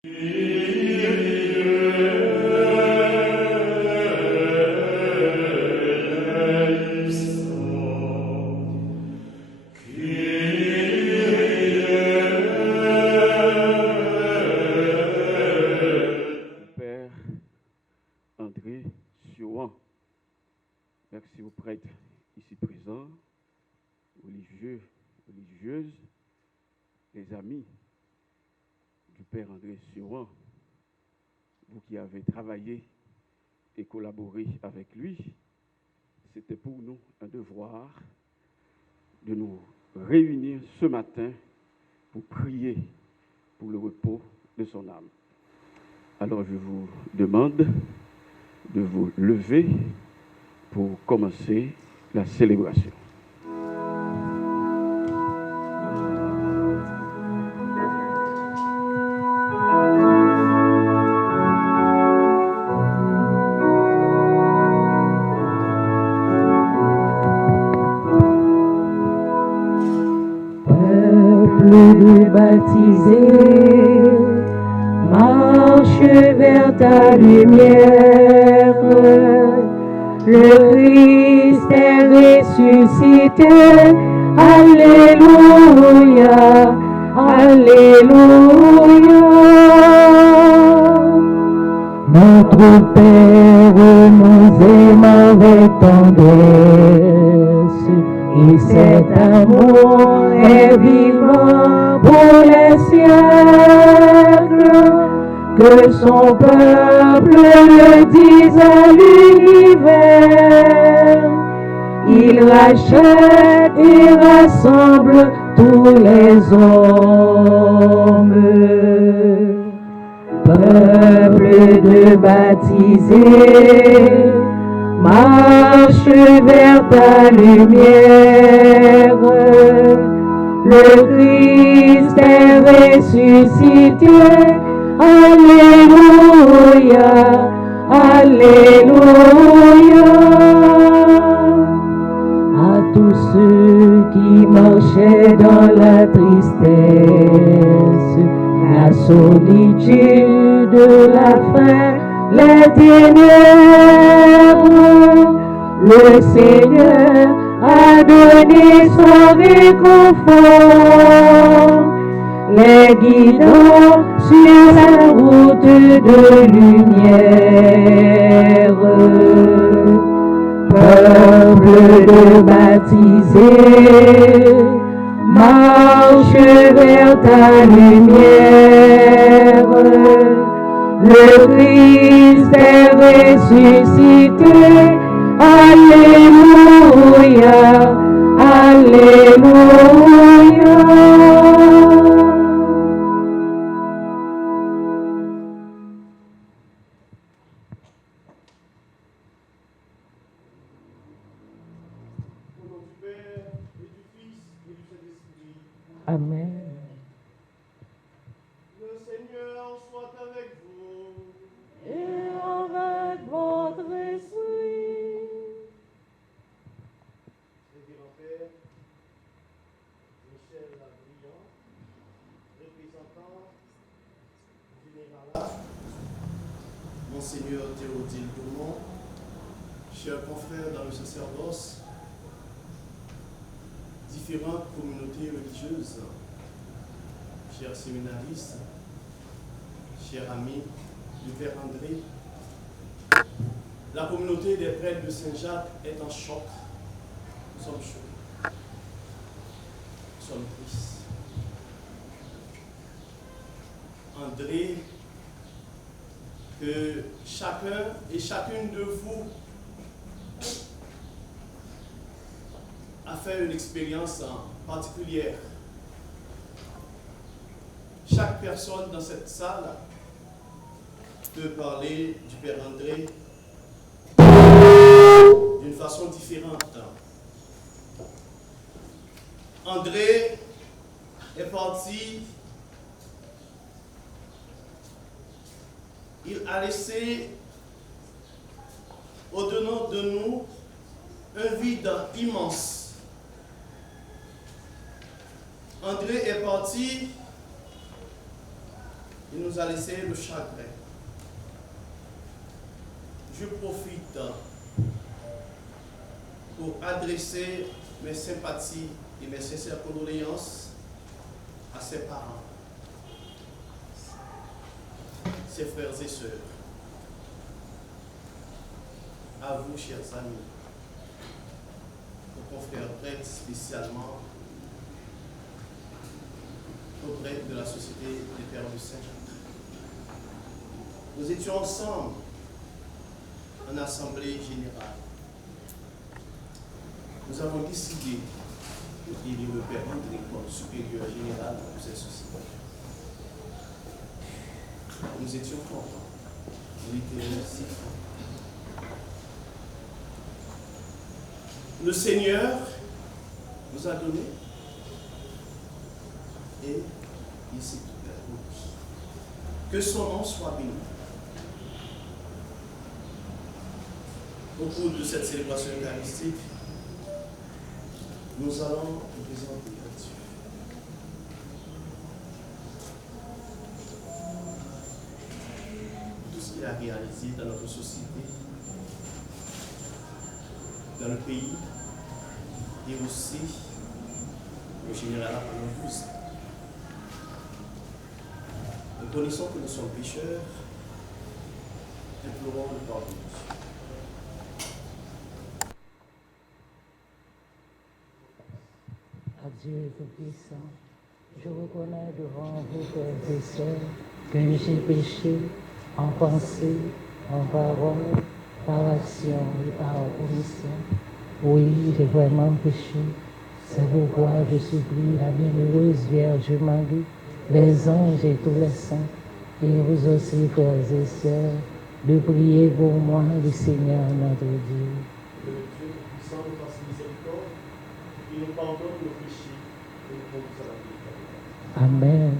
Père André Sioran, merci aux prêtres ici présents, religieux, religieuses, les amis du Père André Sioran, vous qui avez travaillé et collaboré avec lui. C'était pour nous un devoir de nous réunir ce matin pour prier pour le repos de son âme. Alors je vous demande de vous lever pour commencer la célébration. Peuple baptisé, marche vers ta lumière. Le Christ est ressuscité. Alléluia, Alléluia. Notre Père nous aime avec tendresse, et cet amour est vivant pour les siècles. Que son peuple le dise à l'univers. Il rachète et rassemble tous les hommes. Peuple de baptisés, marche vers ta lumière. Le Christ est ressuscité. Alléluia, Alléluia. À tous ceux qui marchaient dans la tristesse, la solitude, la faim, les ténèbres, le Seigneur a donné son réconfort, les guidant sur la route de lumière. Peuple de baptisés, marche vers ta lumière. Le Christ est ressuscité. Alléluia, Alléluia. Amen. Le Seigneur soit avec vous. Et avec votre esprit. Révérend Père Michel Labriand, représentant général, Monseigneur Théodile Dumont, chers confrères dans le sacerdoce, différentes communautés religieuses, chers séminaristes, chers amis du Père André, la communauté des prêtres de Saint-Jacques est en choc. Nous sommes choqués. Nous sommes tristes. André, que chacun et chacune de vous a fait une expérience particulière. Chaque personne dans cette salle peut parler du Père André d'une façon différente. André est parti, il a laissé au-dedans de nous un vide immense. André est parti, il nous a laissé le chagrin. Je profite pour adresser mes sympathies et mes sincères condoléances à ses parents, ses frères et sœurs, à vous, chers amis, aux confrères prêtres spécialement, aux prêtres de la Société des Pères du Saint-Jacques. Nous étions ensemble en assemblée générale. Nous avons décidé d'élire le Père André comme supérieur général de cette société. Nous étions contents. Il était remercié. Le Seigneur nous a donné et il s'est ouvert pour lui. Que son nom soit béni. Au cours de cette célébration eucharistique, nous allons nous présenter à Dieu. Tout ce qu'il a réalisé dans notre société, dans le pays, et aussi le général pendant 12 ans. Nous connaissons que nous sommes pécheurs, implorons le pardon de Dieu. Dieu Tout-Puissant, je reconnais devant vous, frères et sœurs, que j'ai péché en pensée, en parole, par action et par omission. Oui, j'ai vraiment péché. C'est pourquoi je supplie la bienheureuse Vierge Marie, les anges et tous les saints, et vous aussi, frères et sœurs, de prier pour moi, le Seigneur notre Dieu. Que Dieu Tout-Puissant nous fasse miséricorde, il nous pardonne nos péchés et nous conduise à la vie éternelle. Amen.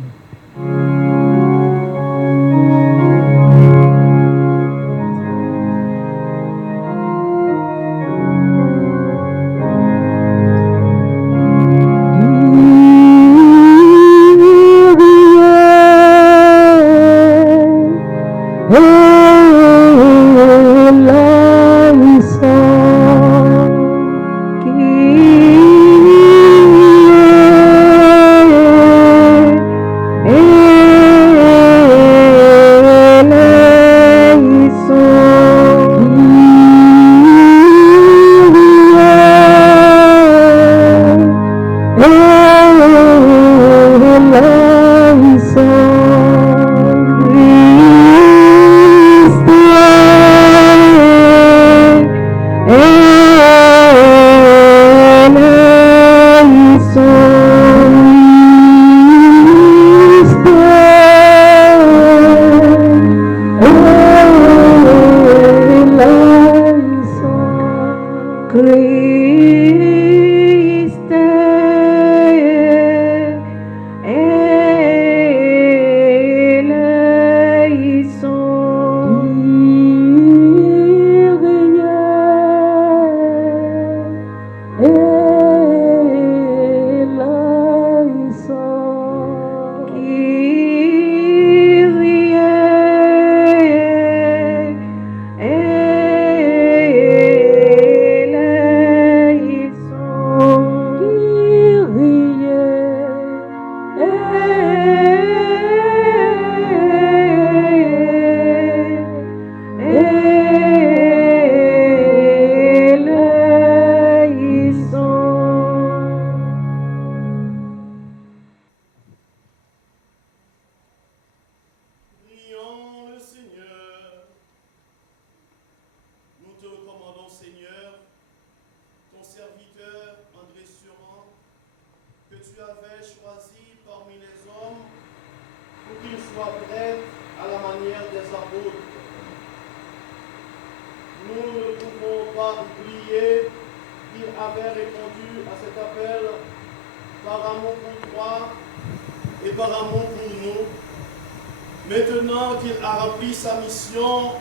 Maintenant qu'il a rempli sa mission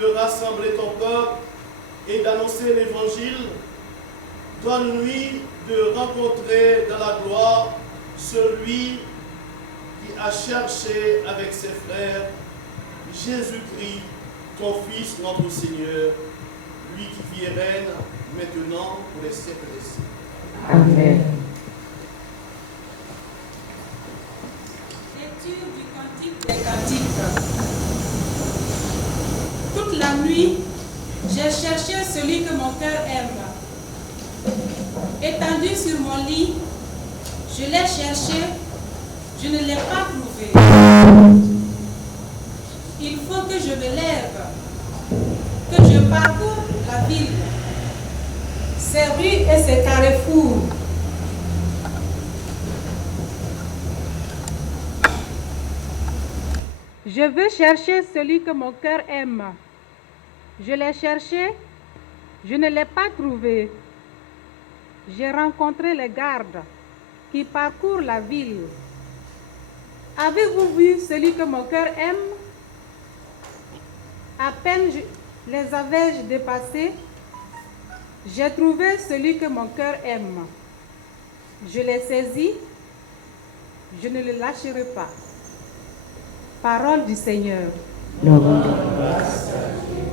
de rassembler ton peuple et d'annoncer l'évangile, donne-lui de rencontrer dans la gloire celui qui à chercher avec ses frères Jésus-Christ, ton Fils, notre Seigneur, lui qui vit et règne maintenant pour les siècles des siècles. Amen. Lecture du Cantique des Cantiques. Toute la nuit, j'ai cherché celui que mon cœur aime. Étendu sur mon lit, je l'ai cherché, je ne l'ai pas trouvé. Il faut que je me lève, que je parcours la ville, ses rues et ses carrefours. Je veux chercher celui que mon cœur aime. Je l'ai cherché, je ne l'ai pas trouvé. J'ai rencontré les gardes qui parcourent la ville. Avez-vous vu celui que mon cœur aime? À peine les avais-je dépassés, j'ai trouvé celui que mon cœur aime. Je l'ai saisi, je ne le lâcherai pas. Parole du Seigneur. Nous rendons grâce à Dieu.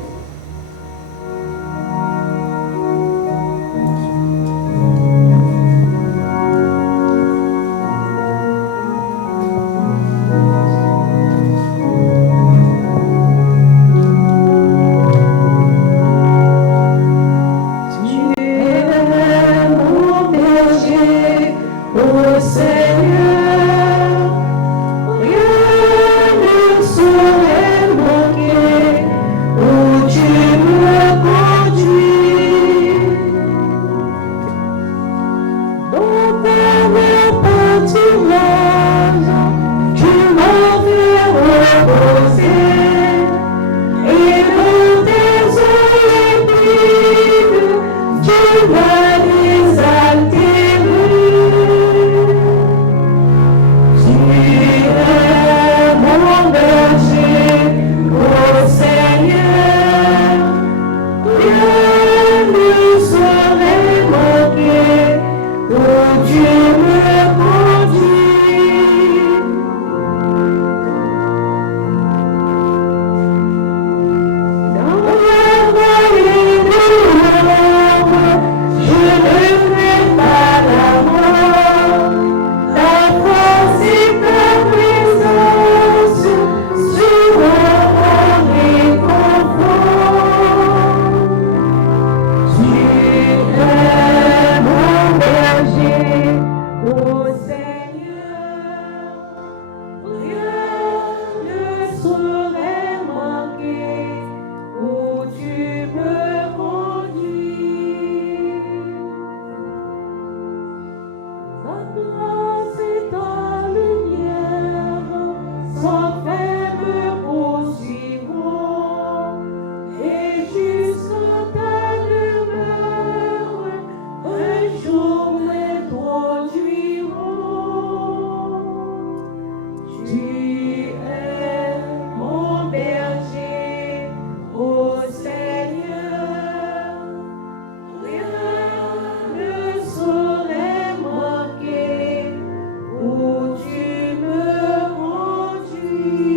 Où tu me conduis.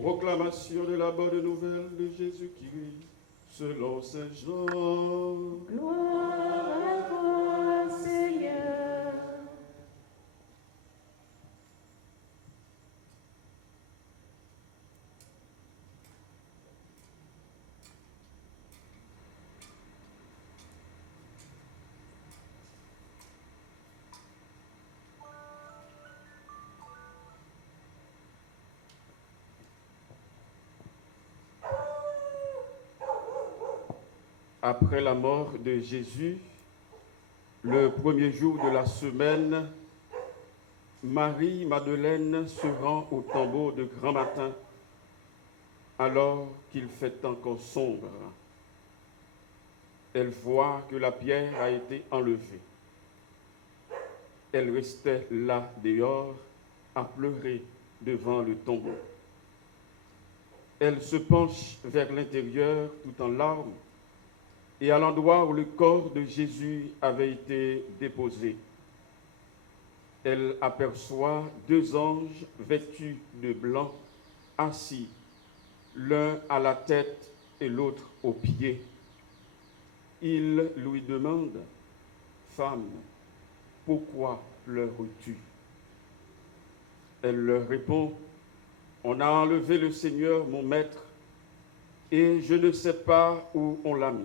Proclamation de la bonne nouvelle de Jésus-Christ selon Saint Jean. Gloire à toi, Seigneur. Après la mort de Jésus, le premier jour de la semaine, Marie-Madeleine se rend au tombeau de grand matin, alors qu'il fait encore sombre. Elle voit que la pierre a été enlevée. Elle restait là dehors à pleurer devant le tombeau. Elle se penche vers l'intérieur tout en larmes et à l'endroit où le corps de Jésus avait été déposé. Elle aperçoit 2 anges vêtus de blanc, assis, l'un à la tête et l'autre aux pieds. Ils lui demandent, « Femme, pourquoi pleures-tu » Elle leur répond, « On a enlevé le Seigneur, mon maître, et je ne sais pas où on l'a mis. »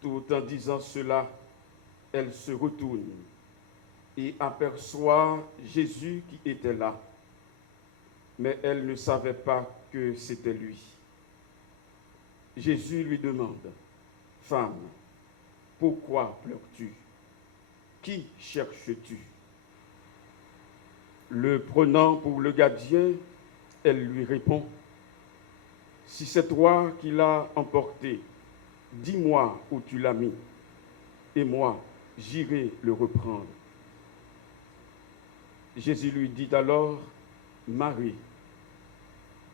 Tout en disant cela, elle se retourne et aperçoit Jésus qui était là. Mais elle ne savait pas que c'était lui. Jésus lui demande, « Femme, pourquoi pleures-tu? Qui cherches-tu » Le prenant pour le gardien, elle lui répond, « Si c'est toi qui l'as emporté, dis-moi où tu l'as mis, et moi, j'irai le reprendre. » Jésus lui dit alors, « Marie. »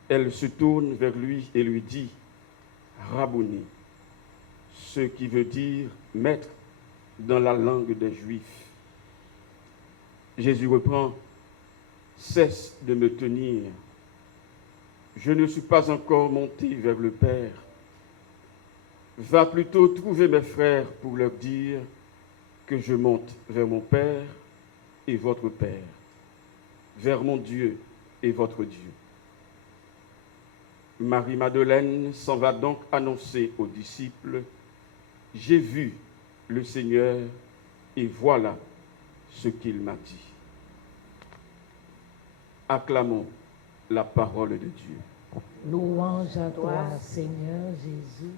Elle se tourne vers lui et lui dit, « Rabboni », ce qui veut dire « maître » dans la langue des Juifs. Jésus reprend, « Cesse de me tenir. Je ne suis pas encore monté vers le Père. Va plutôt trouver mes frères pour leur dire que je monte vers mon Père et votre Père, vers mon Dieu et votre Dieu. » Marie-Madeleine s'en va donc annoncer aux disciples, « J'ai vu le Seigneur et voilà ce qu'il m'a dit. » Acclamons la parole de Dieu. Louange à toi, Seigneur Jésus.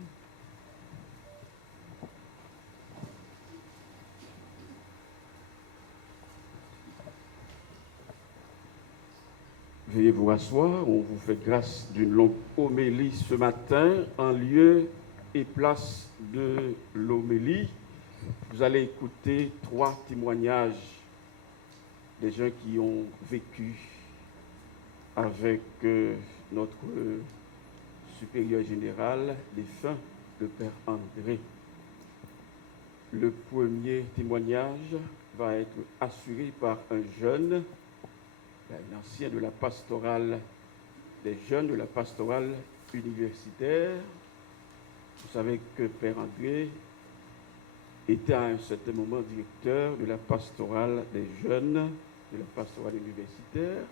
Veuillez vous asseoir, on vous fait grâce d'une longue homélie ce matin en lieu et place de l'homélie. Vous allez écouter 3 témoignages des gens qui ont vécu avec notre supérieur général, défunt, le Père André. Le premier témoignage va être assuré par un jeune, un ancien de la pastorale, des jeunes de la pastorale universitaire. Vous savez que Père André était à un certain moment directeur de la pastorale des jeunes, de la pastorale universitaire.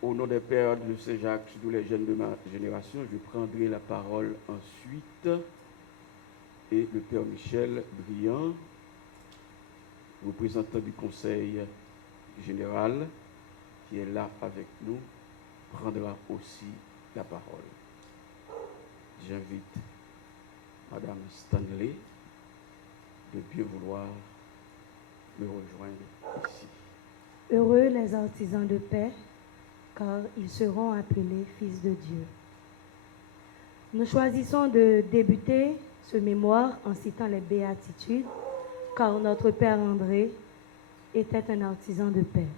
Au nom des pères de Saint-Jacques, tous les jeunes de ma génération, je prendrai la parole ensuite. Et le Père Michel Briand, représentant du Conseil général, qui est là avec nous, prendra aussi la parole. J'invite Madame Stanley de bien vouloir me rejoindre ici. Heureux les artisans de paix, car ils seront appelés fils de Dieu. Nous choisissons de débuter ce mémoire en citant les béatitudes, car notre Père André était un artisan de paix.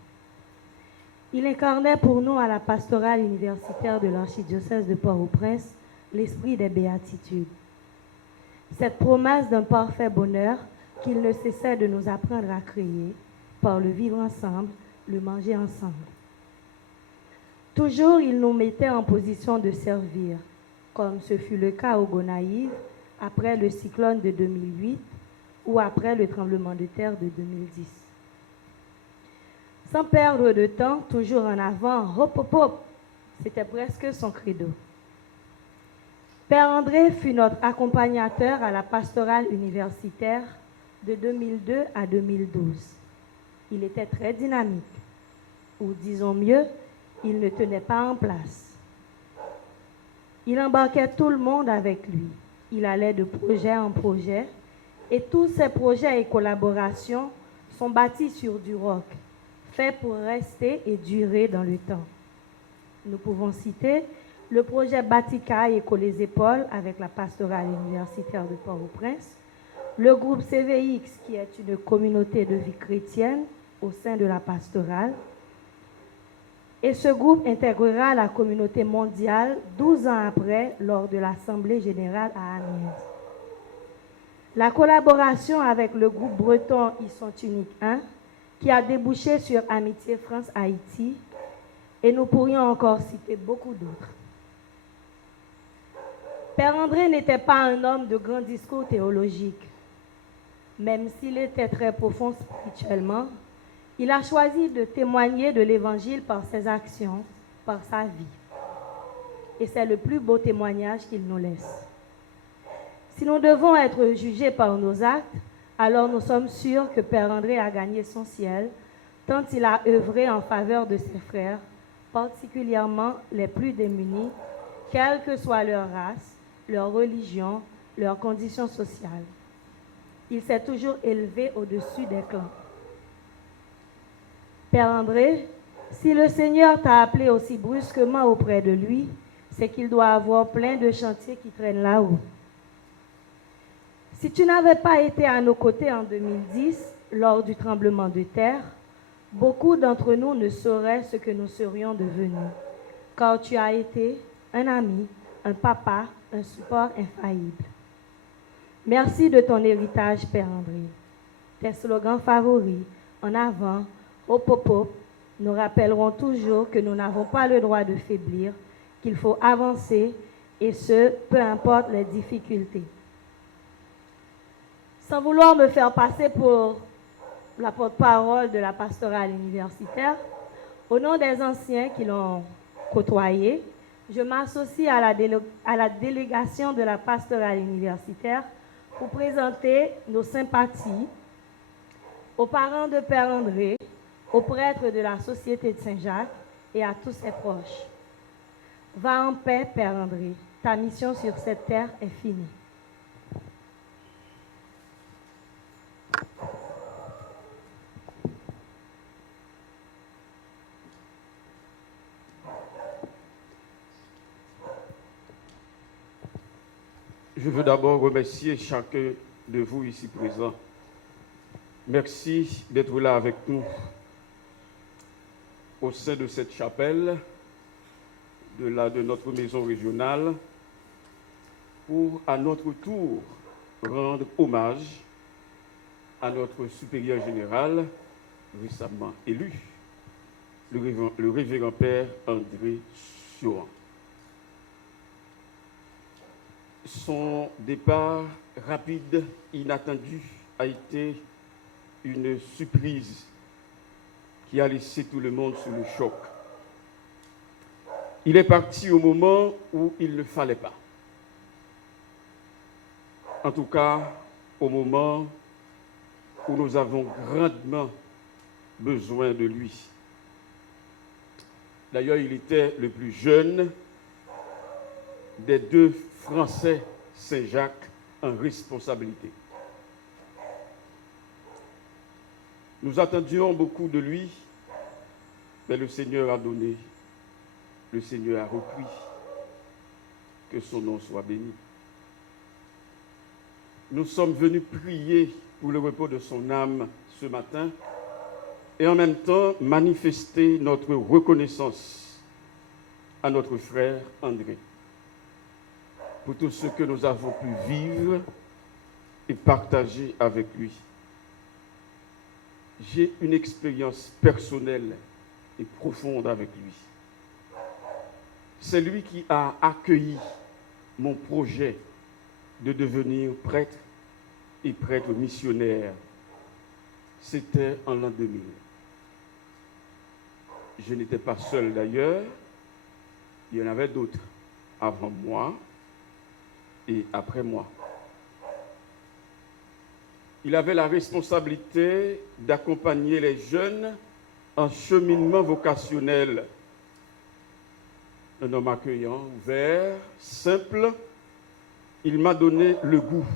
Il incarnait pour nous à la pastorale universitaire de l'archidiocèse de Port-au-Prince l'esprit des béatitudes. Cette promesse d'un parfait bonheur qu'il ne cessait de nous apprendre à créer par le vivre ensemble, le manger ensemble. Toujours, il nous mettait en position de servir, comme ce fut le cas au Gonaïves après le cyclone de 2008 ou après le tremblement de terre de 2010. Sans perdre de temps, toujours en avant, hop, hop, hop, c'était presque son credo. Père André fut notre accompagnateur à la pastorale universitaire de 2002 à 2012. Il était très dynamique, ou disons mieux, il ne tenait pas en place. Il embarquait tout le monde avec lui. Il allait de projet en projet, et tous ces projets et collaborations sont bâtis sur du roc, faits pour rester et durer dans le temps. Nous pouvons citer le projet Baticaille Éco les Épaules avec la pastorale universitaire de Port-au-Prince, le groupe CVX qui est une communauté de vie chrétienne au sein de la pastorale, et ce groupe intégrera la communauté mondiale 12 ans après lors de l'Assemblée générale à Amiens. La collaboration avec le groupe breton Ils sont uniques 1 qui a débouché sur Amitié France-Haïti, et nous pourrions encore citer beaucoup d'autres. Père André n'était pas un homme de grands discours théologiques. Même s'il était très profond spirituellement, il a choisi de témoigner de l'Évangile par ses actions, par sa vie. Et c'est le plus beau témoignage qu'il nous laisse. Si nous devons être jugés par nos actes, alors nous sommes sûrs que Père André a gagné son ciel, tant il a œuvré en faveur de ses frères, particulièrement les plus démunis, quelle que soit leur race, leur religion, leurs conditions sociales. Il s'est toujours élevé au-dessus des clans. Père André, si le Seigneur t'a appelé aussi brusquement auprès de lui, c'est qu'il doit avoir plein de chantiers qui traînent là-haut. Si tu n'avais pas été à nos côtés en 2010, lors du tremblement de terre, beaucoup d'entre nous ne sauraient ce que nous serions devenus, car tu as été un ami, un papa, un support infaillible. Merci de ton héritage, Père André. Tes slogans favoris, en avant, hop, hop, hop, nous rappelleront toujours que nous n'avons pas le droit de faiblir, qu'il faut avancer, et ce, peu importe les difficultés. Sans vouloir me faire passer pour la porte-parole de la pastorale universitaire, au nom des anciens qui l'ont côtoyé, je m'associe à la délégation de la pastorale universitaire pour présenter nos sympathies aux parents de Père André, aux prêtres de la Société de Saint-Jacques et à tous ses proches. Va en paix, Père André. Ta mission sur cette terre est finie. Je veux d'abord remercier chacun de vous ici présents. Merci d'être là avec nous au sein de cette chapelle, de notre maison régionale, pour à notre tour rendre hommage à notre supérieur général récemment élu, le révérend Père André Siohan. Son départ rapide, inattendu, a été une surprise qui a laissé tout le monde sous le choc. Il est parti au moment où il ne fallait pas. En tout cas, au moment où nous avons grandement besoin de lui. D'ailleurs, il était le plus jeune des deux Français Saint-Jacques en responsabilité. Nous attendions beaucoup de lui, mais le Seigneur a donné, le Seigneur a repris. Que son nom soit béni. Nous sommes venus prier pour le repos de son âme ce matin et en même temps manifester notre reconnaissance à notre frère André pour tout ce que nous avons pu vivre et partager avec lui. J'ai une expérience personnelle et profonde avec lui. C'est lui qui a accueilli mon projet de devenir prêtre et prêtre missionnaire. C'était en l'an 2000. Je n'étais pas seul d'ailleurs, il y en avait d'autres avant moi et après moi. Il avait la responsabilité d'accompagner les jeunes en cheminement vocationnel. Un homme accueillant, ouvert, simple, il m'a donné le goût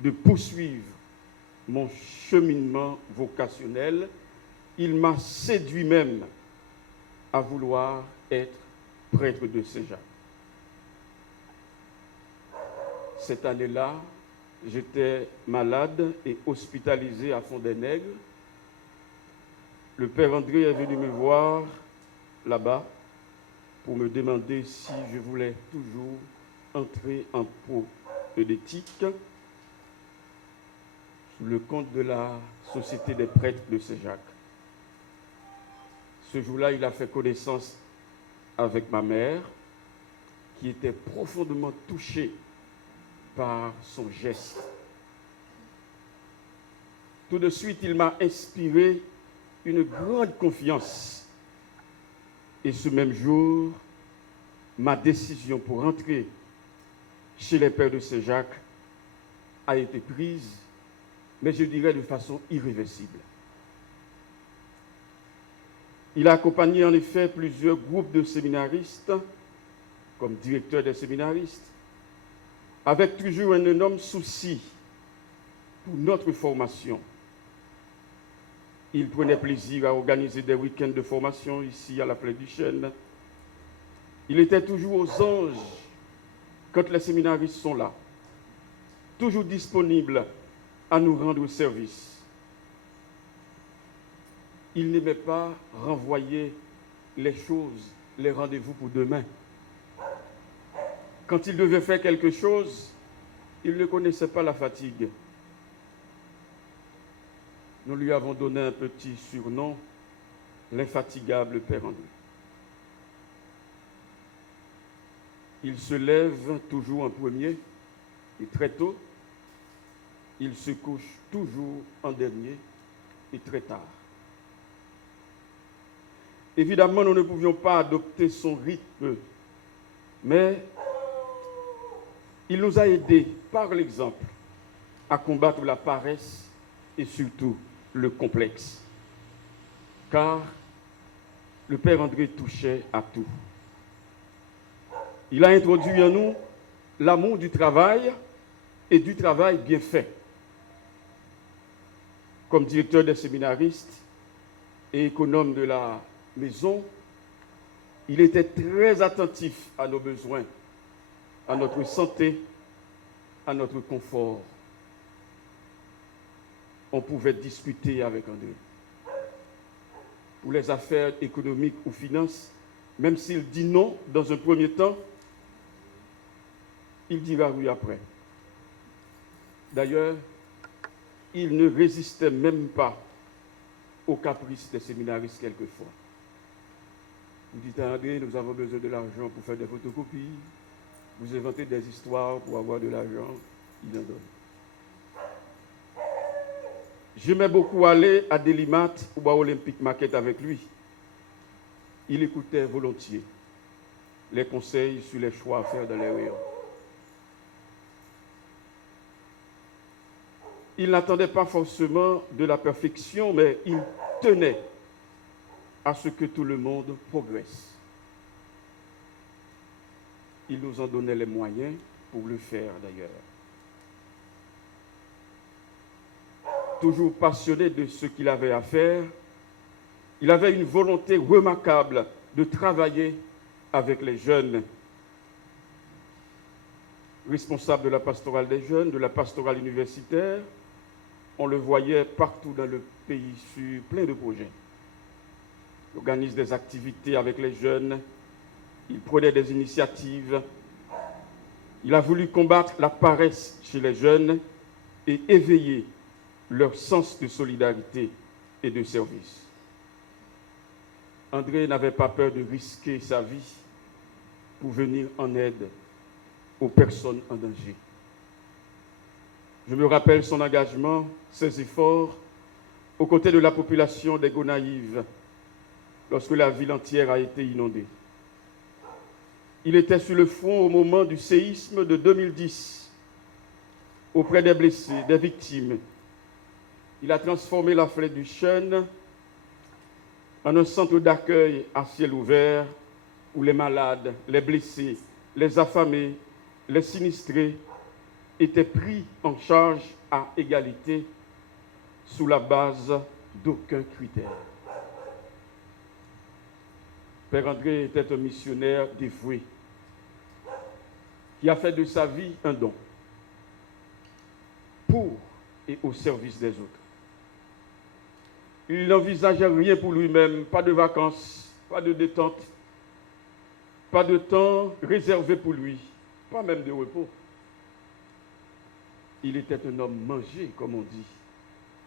de poursuivre mon cheminement vocationnel. Il m'a séduit même à vouloir être prêtre de Saint-Jacques. Cette année-là, j'étais malade et hospitalisé à Fond-des-Nègres. Le père André est venu me voir là-bas pour me demander si je voulais toujours entrer en propédeutique sous le compte de la Société des prêtres de Saint-Jacques. Ce jour-là, il a fait connaissance avec ma mère, qui était profondément touchée par son geste. Tout de suite, il m'a inspiré une grande confiance. Et ce même jour, ma décision pour entrer chez les Pères de Saint-Jacques a été prise, mais je dirais de façon irréversible. Il a accompagné en effet plusieurs groupes de séminaristes, comme directeur des séminaristes, avec toujours un énorme souci pour notre formation. Il prenait plaisir à organiser des week-ends de formation ici à la Plaine du Chêne. Il était toujours aux anges quand les séminaristes sont là, toujours disponible à nous rendre service. Il n'aimait pas renvoyer les choses, les rendez-vous pour demain. Quand il devait faire quelque chose, il ne connaissait pas la fatigue. Nous lui avons donné un petit surnom, l'infatigable Père André. Il se lève toujours en premier et très tôt. Il se couche toujours en dernier et très tard. Évidemment, nous ne pouvions pas adopter son rythme, mais il nous a aidés par l'exemple à combattre la paresse et surtout le complexe. Car le Père André touchait à tout. Il a introduit en nous l'amour du travail et du travail bien fait. Comme directeur des séminaristes et économe de la maison, il était très attentif à nos besoins, à notre santé, à notre confort. On pouvait discuter avec André. Pour les affaires économiques ou finances, même s'il dit non dans un premier temps, il dira oui après. D'ailleurs, il ne résistait même pas aux caprices des séminaristes quelquefois. Vous dites à André, nous avons besoin de l'argent pour faire des photocopies. Vous inventez des histoires pour avoir de l'argent, il en donne. J'aimais beaucoup aller à Delimat ou à Olympic Market avec lui. Il écoutait volontiers les conseils sur les choix à faire dans les rayons. Il n'attendait pas forcément de la perfection, mais il tenait à ce que tout le monde progresse. Il nous en donnait les moyens pour le faire d'ailleurs. Toujours passionné de ce qu'il avait à faire, il avait une volonté remarquable de travailler avec les jeunes. Responsable de la pastorale des jeunes, de la pastorale universitaire, on le voyait partout dans le pays sur plein de projets. Il organise des activités avec les jeunes, il prenait des initiatives. Il a voulu combattre la paresse chez les jeunes et éveiller leur sens de solidarité et de service. André n'avait pas peur de risquer sa vie pour venir en aide aux personnes en danger. Je me rappelle son engagement, ses efforts, aux côtés de la population des Gonaïves, lorsque la ville entière a été inondée. Il était sur le front au moment du séisme de 2010, auprès des blessés, des victimes. Il a transformé la Flèche du Chêne en un centre d'accueil à ciel ouvert où les malades, les blessés, les affamés, les sinistrés étaient pris en charge à égalité sous la base d'aucun critère. Père André était un missionnaire dévoué qui a fait de sa vie un don pour et au service des autres. Il n'envisageait rien pour lui-même, pas de vacances, pas de détente, pas de temps réservé pour lui, pas même de repos. Il était un homme mangé, comme on dit,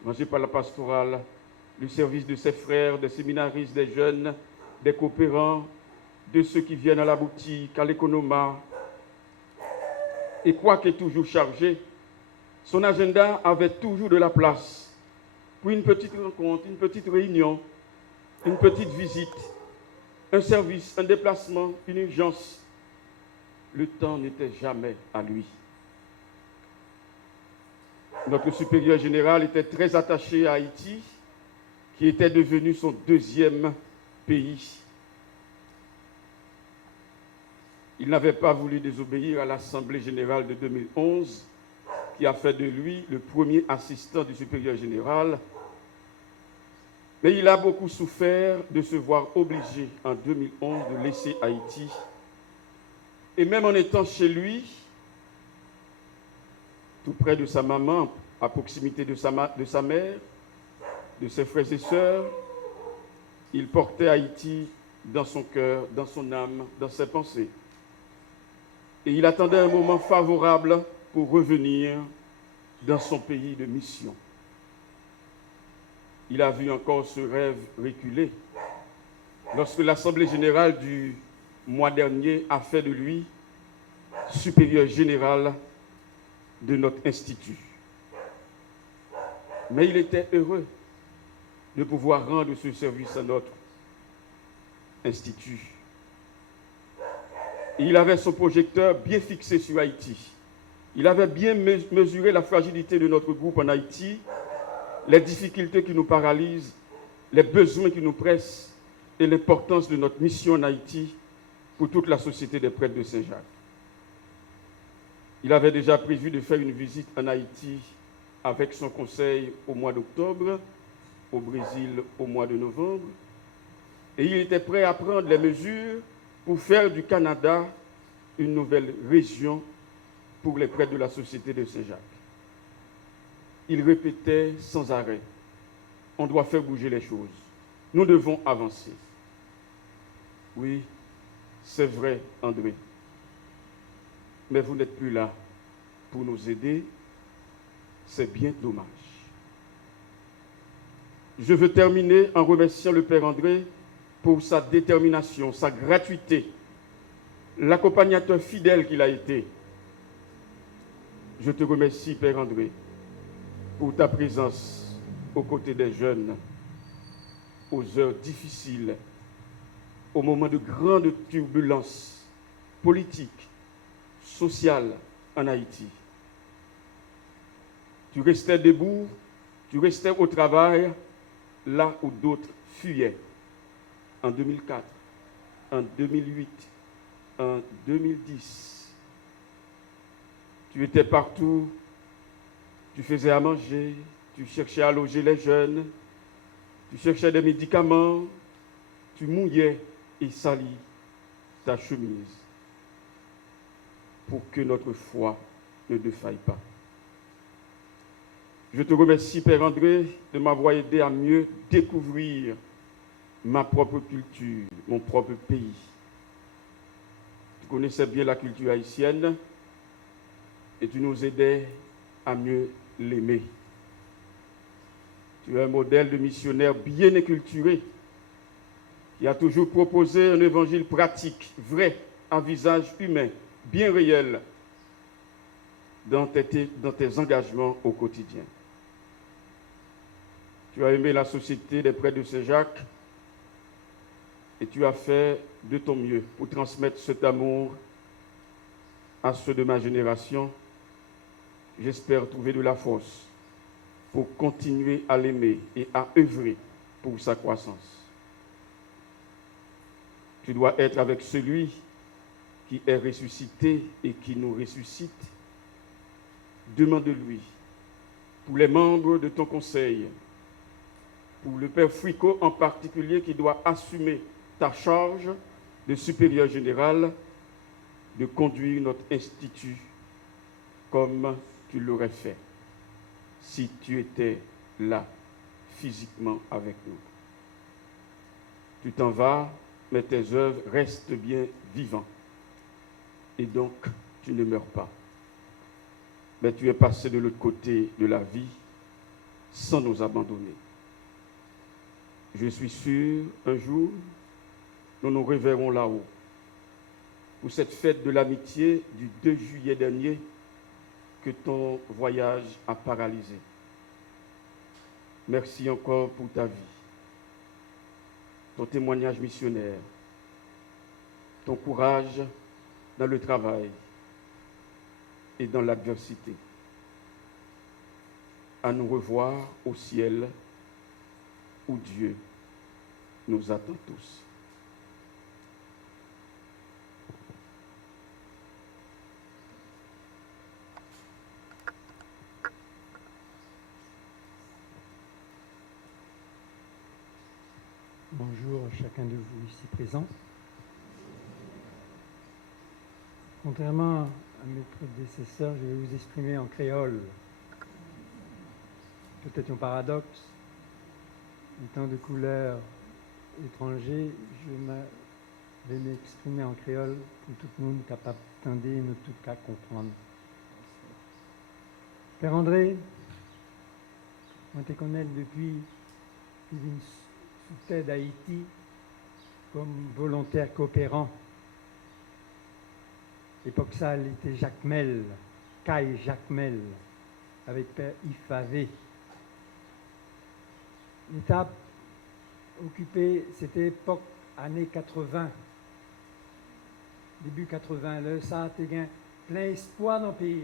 mangé par la pastorale, le service de ses frères, des séminaristes, des jeunes, des coopérants, de ceux qui viennent à la boutique, à l'économat. Et quoique toujours chargé, son agenda avait toujours de la place pour une petite rencontre, une petite réunion, une petite visite, un service, un déplacement, une urgence. Le temps n'était jamais à lui. Notre supérieur général était très attaché à Haïti, qui était devenu son deuxième pays. Il n'avait pas voulu désobéir à l'Assemblée générale de 2011, qui a fait de lui le premier assistant du supérieur général. Mais il a beaucoup souffert de se voir obligé en 2011 de laisser Haïti. Et même en étant chez lui, tout près de sa maman, à proximité de sa mère, de ses frères et sœurs, il portait Haïti dans son cœur, dans son âme, dans ses pensées. Et il attendait un moment favorable pour revenir dans son pays de mission. Il a vu encore ce rêve reculer lorsque l'Assemblée générale du mois dernier a fait de lui supérieur général de notre institut. Mais il était heureux de pouvoir rendre ce service à notre institut. Et il avait son projecteur bien fixé sur Haïti. Il avait bien mesuré la fragilité de notre groupe en Haïti, les difficultés qui nous paralysent, les besoins qui nous pressent et l'importance de notre mission en Haïti pour toute la société des prêtres de Saint-Jacques. Il avait déjà prévu de faire une visite en Haïti avec son conseil au mois d'octobre, au Brésil au mois de novembre, et il était prêt à prendre les mesures pour faire du Canada une nouvelle région pour les prêtres de la Société de Saint-Jacques. Il répétait sans arrêt, on doit faire bouger les choses, nous devons avancer. Oui, c'est vrai, André, mais vous n'êtes plus là pour nous aider, c'est bien dommage. Je veux terminer en remerciant le Père André pour sa détermination, sa gratuité, l'accompagnateur fidèle qu'il a été. Je te remercie, Père André, pour ta présence aux côtés des jeunes, aux heures difficiles, aux moments de grande turbulence politique, sociale en Haïti. Tu restais debout, tu restais au travail, là où d'autres fuyaient. En 2004, en 2008, en 2010. Tu étais partout, tu faisais à manger, tu cherchais à loger les jeunes, tu cherchais des médicaments, tu mouillais et salis ta chemise pour que notre foi ne défaille pas. Je te remercie, Père André, de m'avoir aidé à mieux découvrir ma propre culture, mon propre pays. Tu connaissais bien la culture haïtienne et tu nous aidais à mieux l'aimer. Tu es un modèle de missionnaire bien éculturé qui a toujours proposé un évangile pratique, vrai, à visage humain, bien réel, dans tes engagements au quotidien. Tu as aimé la société des prêtres de Saint-Jacques et tu as fait de ton mieux pour transmettre cet amour à ceux de ma génération. J'espère trouver de la force pour continuer à l'aimer et à œuvrer pour sa croissance. Tu dois être avec celui qui est ressuscité et qui nous ressuscite. Demande-lui, pour les membres de ton conseil, pour le Père Fricot en particulier qui doit assumer ta charge de supérieur général, de conduire notre institut comme tu l'aurais fait si tu étais là physiquement avec nous. Tu t'en vas, mais tes œuvres restent bien vivantes. Et donc, tu ne meurs pas. Mais tu es passé de l'autre côté de la vie sans nous abandonner. Je suis sûr, un jour, nous nous reverrons là-haut pour cette fête de l'amitié du 2 juillet dernier que ton voyage a paralysé. Merci encore pour ta vie, ton témoignage missionnaire, ton courage dans le travail et dans l'adversité. À nous revoir au ciel où Dieu nous attend tous. Bonjour à chacun de vous ici présents. Contrairement à mes prédécesseurs, je vais vous exprimer en créole. Peut-être un paradoxe. Étant de couleur étranger, je vais m'exprimer en créole pour tout le monde capable d'entendre et nous tout cas comprendre. Père André, on te connaît depuis qu'il vient sous terre d'Haïti comme volontaire coopérant. L'époque ça, il était Jacques Mel, Caille Jacques Mel, avec Père Ifavé. L'étape occupée, c'était époque années 80, début 80. Là, ça a été plein espoir dans le pays.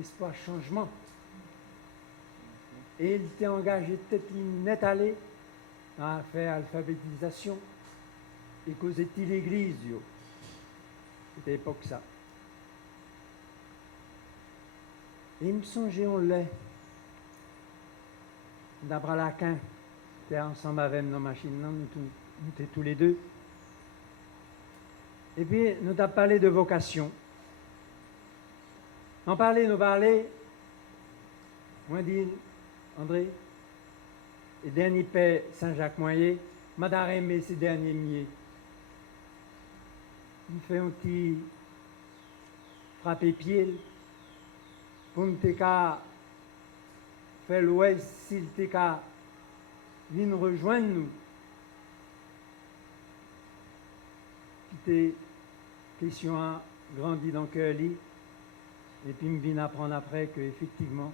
Espoir changement. Et il était engagé tête net allé dans l'affaire alphabétisation et causait-il l'église. C'était l'époque ça. Et il me songeait, on l'est. D'abra Laquin, était ensemble avec nos machines, nous étions tous les deux. Et puis, nous avons parlé de vocation. Nous parlé, moi dit, André, et dernier père Saint-Jacques-Moyer, madame aimé ces derniers miers. Il fait un petit frapper pied pour me faire l'ouest s'il te vient rejoindre nous. C'était question a grandi dans le cœur et puis me vient apprendre après que effectivement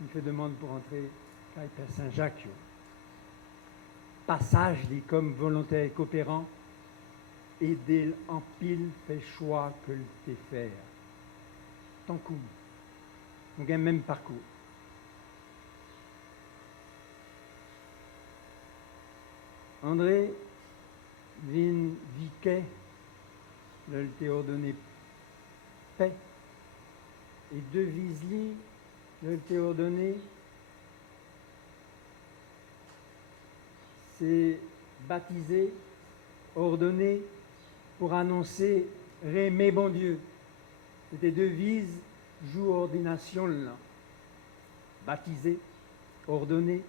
il me fait demande pour entrer à Père Saint-Jacques. Passage dit comme volontaire et coopérant, aider en pile fait choix que le t'est faire. Tant coup, on gagne même parcours. André vin viquet, le t'est ordonné paix, et devise-li, le t'est ordonné, c'est baptisé, ordonné, pour annoncer Rémé bon Dieu. C'était devise, jour ordination là. Baptisé, ordonné,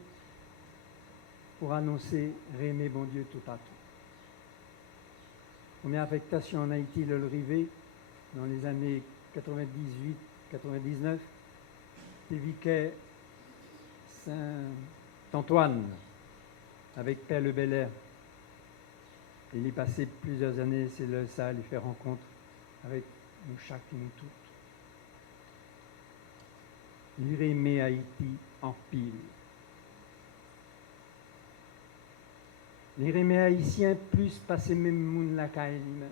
pour annoncer Rémé bon Dieu tout partout. Première affectation en Haïti, le Rivet, dans les années 98-99, c'est vicaire Saint-Antoine, avec Père Le Belair. Il y passé plusieurs années, c'est là ça, il fait rencontre avec nous chaque et nous toutes. Il aimé Haïti en pile. Les aimé haïtiens plus passer même moun la caille lui-même.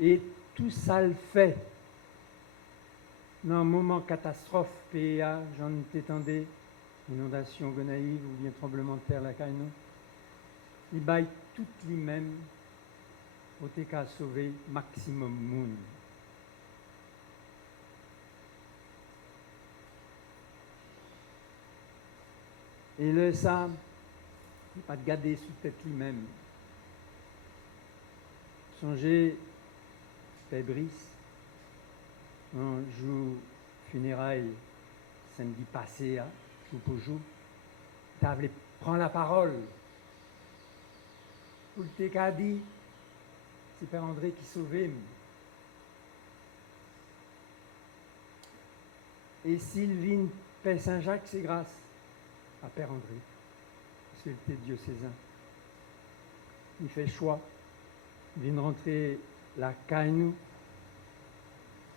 Et tout ça le fait. Dans un moment catastrophe, PA, j'en étendais, inondation gonaïve ou bien tremblement de terre la caille nous. Il baille tout lui-même au TK sauver maximum moun. Et le ça, il n'a pas de garder sous tête lui-même. Songez, Père Brice, un jour funérailles, samedi passé, jour pour jour, tu avais prendre la parole. Pour le TK dit, c'est Père André qui sauvait. Et Sylvine Père Saint-Jacques, c'est grâce à Père André, parce qu'il était diocésain. Il fait le choix, il vient de rentrer la Caïnou.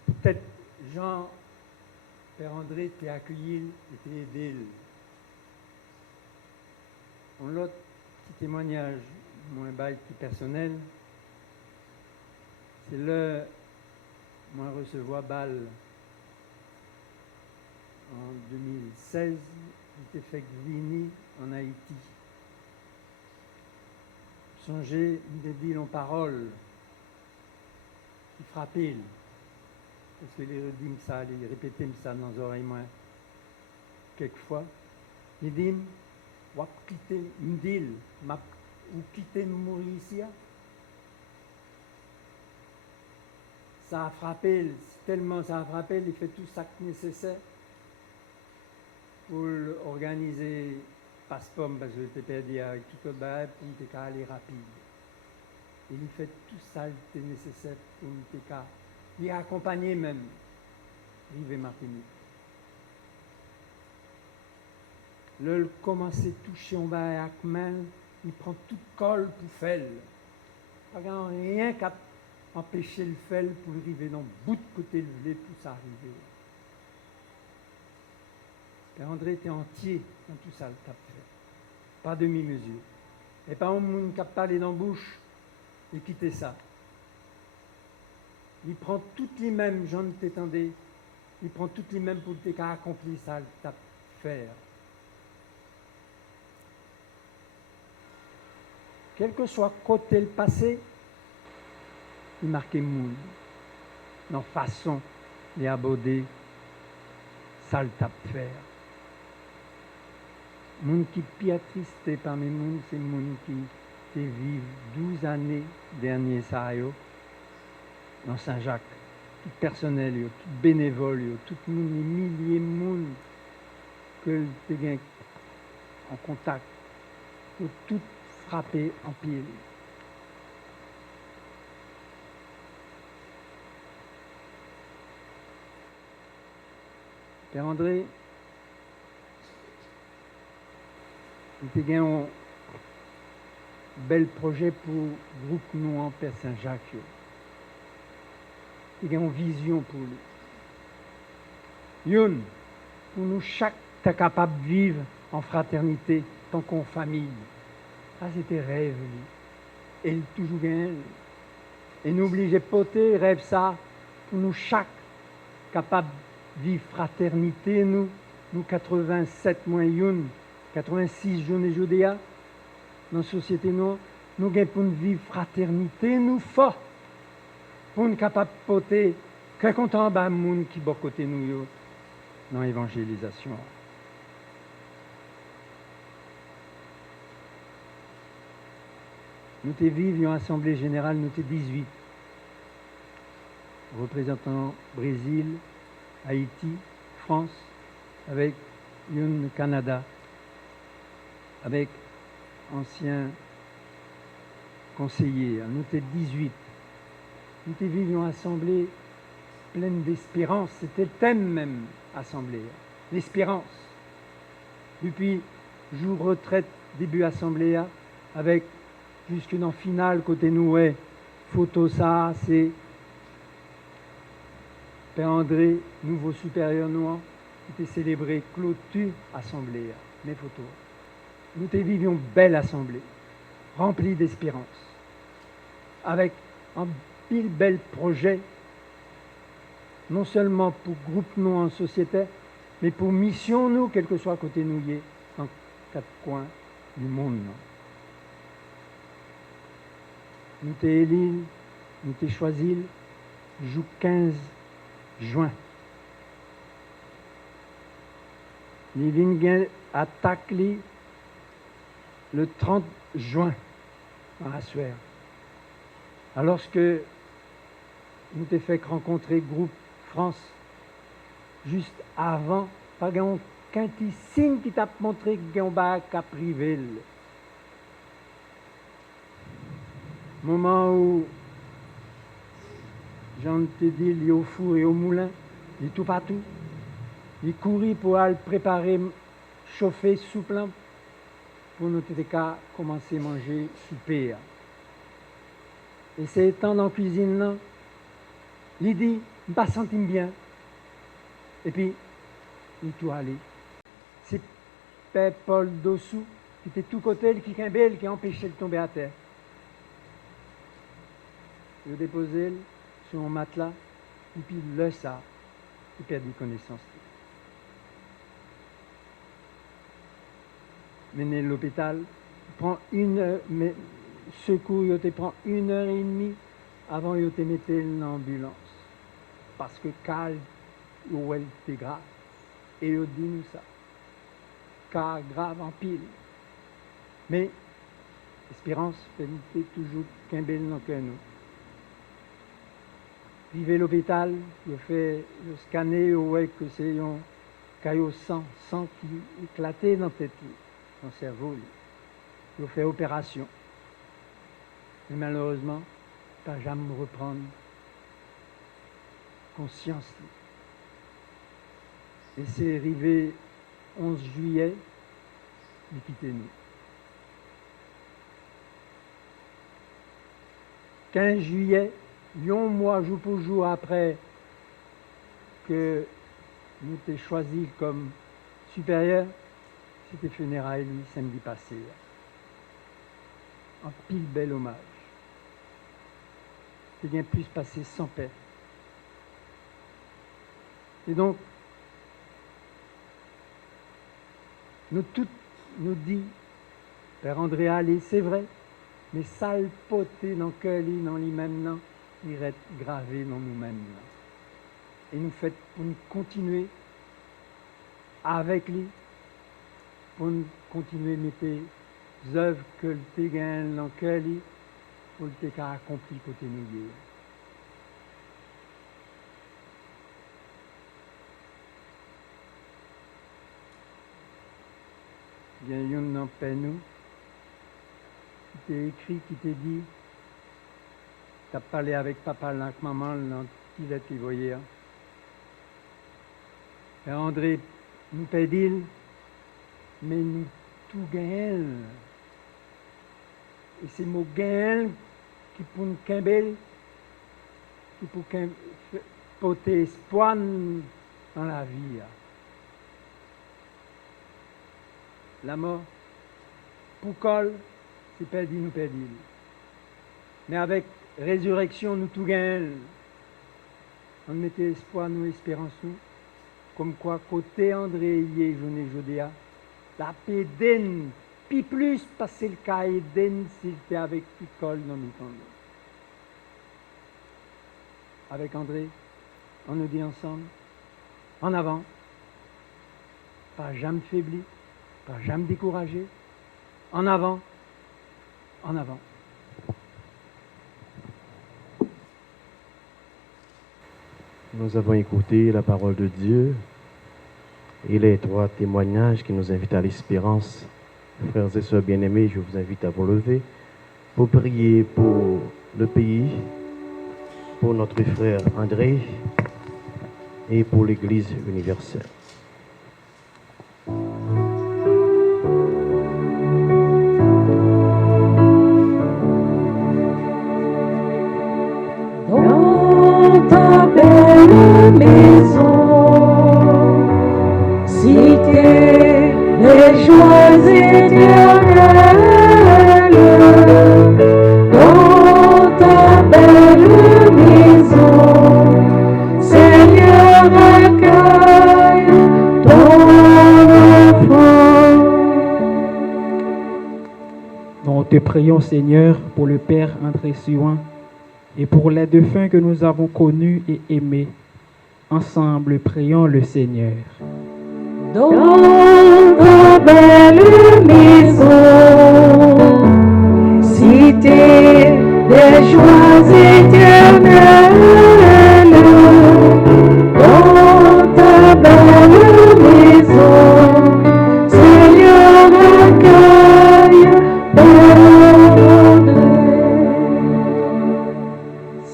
Peut-être Jean, Père André t'est accueilli, t'est aidé. On l'autre petit témoignage, moins bail plus personnel, c'est le moi recevoir balle en 2016. Il était fait Vini en Haïti. Songez, il dit en parole, il frappait, parce que les redîmes ça, il répétait ça dans les oreilles moins. Quelquefois, il dit, ou quitter une ville, ou quitter mourir ici. Ça a frappé, tellement ça a frappé, il fait tout ça nécessaire pour organiser passeport, parce que j'étais perdu avec tout le bail, pour me aller rapide. Et il fait tout ça qui était nécessaire pour me il a accompagné même Rive Martinique. Le commencer à toucher en bas avec main, il prend tout colle pour faire. Pas rien qu'à empêcher le faire pour arriver dans le bout de côté levé pour ça arriver. Père André était entier dans tout ça, le cap fait. Pas demi-mesure. Et pas un monde qui a parlé dans la bouche et quitter ça. Il prend toutes les mêmes, j'en t'étendais, il prend toutes les mêmes pour te accomplir ça, le tap faire. Quel que soit côté le passé, il marquait moun. Dans façon d'aborder ça, le tap faire. Moun qui pire triste parmi moun, c'est moun qui vivent 12 années dernier ça dans Saint-Jacques, tout personnel, tout bénévole, tout les milliers de moun que tu gain en contact, pour tout frapper en pied. Père André, il y a un bel projet pour le groupe nous en Père Saint-Jacques. Il y a une vision pour lui. Youn, pour nous chaque est capable de vivre en fraternité, tant qu'en famille. Ça, c'était rêve, lui. Et il toujours gagne. Et n'oubliez pas, rêve ça, pour nous chaque capable de vivre fraternité, nous 87 moins youn. 86 journées Judéa, dans la société nous gagnons pour vivre fraternité, nous forts, pour nous capables de porter, que content de monde qui est à côté de nous dans l'évangélisation. Nous te vivons en assemblée générale, nous te 18, représentant Brésil, Haïti, France, avec le Canada. Avec anciens conseillers, nous étions 18. Nous étions vivons en assemblée pleine d'espérance. C'était le thème même, assemblée. L'espérance. Depuis jour retraite, début assemblée, avec jusqu'une en finale côté nous, photo ça, c'est Père André, nouveau supérieur noir, qui était célébré clôture assemblée, mes photos. Nous te vivions belle assemblée, remplie d'espérance, avec un pile bel projet, non seulement pour groupe nous en société, mais pour mission nous, quel que soit côté nous y est, dans 4 coins du monde. Nous t'ai élu, nous t'ai choisi, jour 15 juin. Les vignes attaquent le 30 juin dans la soirée. Alors que nous t'ai fait rencontrer groupe France juste avant, pas qu'un petit signe qui t'a montré qu'on va qu'à priver. Moment où Jean te dit, il est au four et au moulin, il est tout partout. Il courit pour aller préparer, chauffer soupe pour nous commencer à manger souper. Et c'est étant dans la cuisine là, il dit, je ne me sens pas bien. Et puis, il est tout allé. C'est Père Paul Dossou qui était tout côté, qui quimbait, qui empêchait de tomber à terre. Il a déposé sur mon matelas, et puis le ça, il perdit connaissance. Mené à l'hôpital, prend une heure, mais secours, il te prend 1h30 avant il te mettre l'ambulance. Parce que Carl, où elle était grave. Et il dit nous ça. Car grave en pile. Mais, espérance, c'est toujours qu'un bel dans que nous. Vivez l'hôpital, il fait le scanner, ouais, que c'est un caillot sang qui éclatait dans la tête, dans le cerveau. Il fait opération. Mais malheureusement, pas jamais reprendre conscience. Et c'est arrivé 11 juillet, il quittait nous. 15 juillet, un mois, jour pour jour après que nous t'ai choisi comme supérieur, c'était funérailles, lui, samedi passé. Un pile bel hommage. C'est bien plus passé sans paix. Et donc, nous toutes nous dit, Père André, allez, c'est vrai, mais sale poté dans que lui, dans lui-même, il reste gravé dans nous-mêmes. Et nous faites pour nous continuer avec lui, pour nous continuer à mettre les œuvres que le tégain dans que lui, pour le tégain accompli côté nous. Bien, il y en a pas nous, qui t'a écrit, qui t'a dit, t'as parlé avec papa, là, avec maman, là, il a été voyé. Et André, nous t'a dit, mais nous tout gagnons. Et c'est mon gain qui pour nous quimber, qui pour porter espoir dans la vie. La mort, pour col, c'est perdu, nous perdu. Mais avec résurrection, nous tout gagnons. On mettait espoir, nous, espérance, nous. Comme quoi, côté André, hier, journée, Jodéa, la paix d'En, puis plus, parce que c'est le cas d'En, s'il était avec tout col dans nos temps. Avec André, on nous dit ensemble, en avant, pas jamais faibli. Pas jamais découragé. En avant. En avant. Nous avons écouté la parole de Dieu et les 3 témoignages qui nous invitent à l'espérance. Frères et sœurs bien-aimés, je vous invite à vous lever pour prier pour le pays, pour notre frère André et pour l'Église universelle. Nous te prions, Seigneur, pour le Père André Suin et pour les défunts que nous avons connus et aimés. Ensemble, prions le Seigneur. Dans ta belle maison, cité des joies éternelles, dans ta belle maison, Seigneur, accueille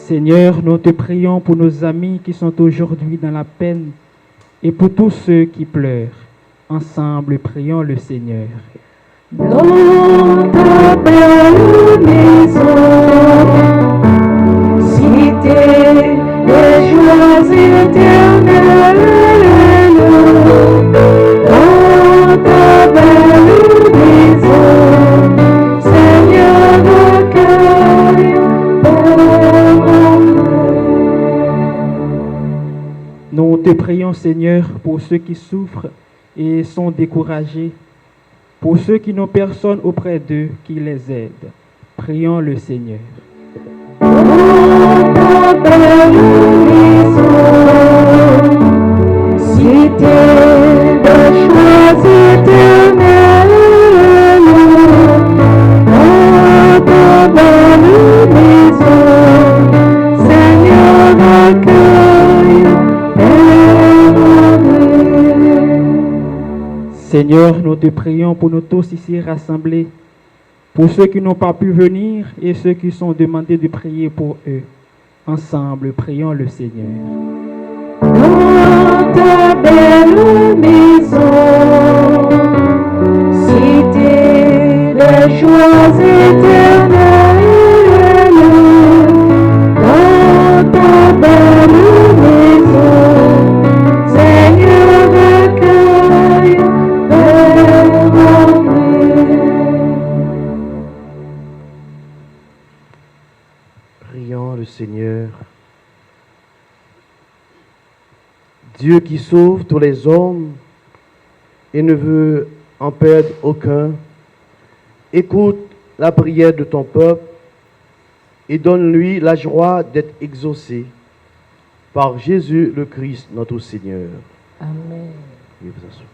Seigneur, nous te prions pour nos amis qui sont aujourd'hui dans la peine et pour tous ceux qui pleurent. Ensemble, prions le Seigneur. Dans ta belle maison, cité des joies éternelles, dans ta belle maison, Seigneur, accueille Père André. Nous te prions, Seigneur, pour ceux qui souffrent et sont découragés, pour ceux qui n'ont personne auprès d'eux qui les aide. Prions le Seigneur. Dans ta belle maison, cité de joies éternelles, dans ta belle maison, Seigneur, accueille Père André. Seigneur, nous te prions pour nous tous ici rassemblés, pour ceux qui n'ont pas pu venir et ceux qui sont demandés de prier pour eux. Ensemble, prions le Seigneur. Dans ta belle maison, cité de joies éternelles, dans ta belle maison, Seigneur, accueille Père André. Prions le Seigneur. Dieu qui sauve tous les hommes et ne veut en perdre aucun, écoute la prière de ton peuple et donne-lui la joie d'être exaucé par Jésus le Christ, notre Seigneur. Amen. Veuillez vous asseoir.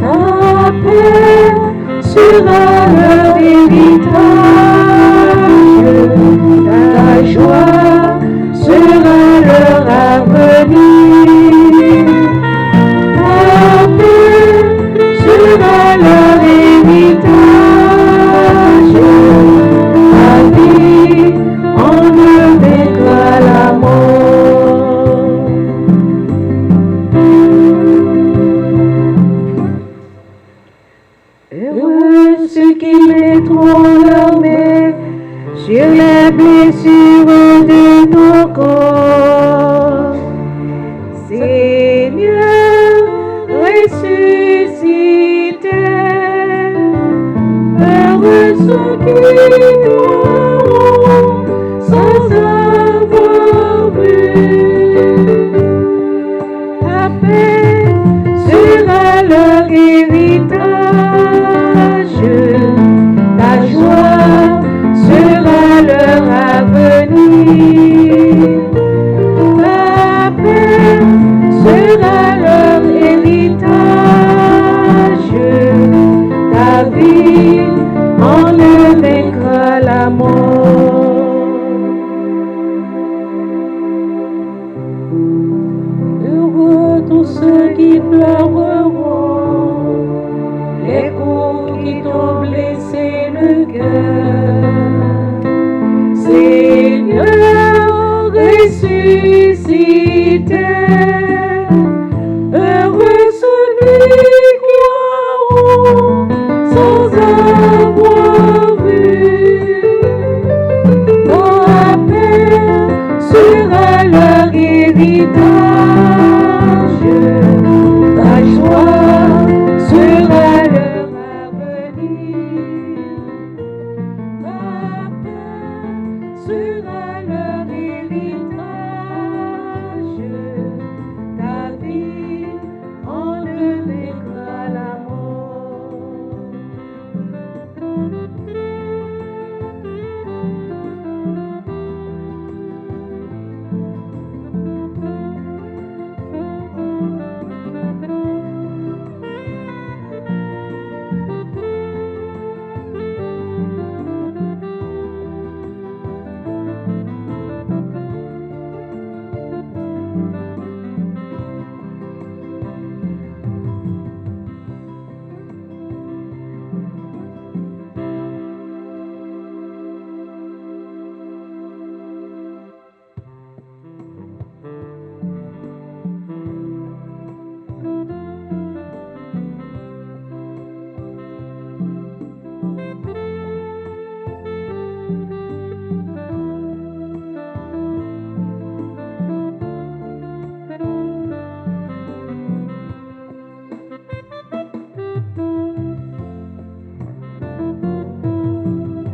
Ta paix sera leur héritage, ta joie sera leur avenir. Ta paix sera leur héritage, ta vie en eux vaincra la mort. Heureux ceux qui mettront leurs mains sur les blessures de ton corps. Seigneur, ressuscité, heureux ceux qui croiront sans avoir vu. Ta paix sera leur héritage, ta joie sera leur avenir. Ta paix sera leur héritage, ta vie en eux vaincra la mort. Seigneur ressuscité. Heureux celui qui auront sans avoir vu. Dans la paix sera leur héritage. La joie sera leur avenir. La paix sera leur héritage. Ta vie en ne vaincra la mort.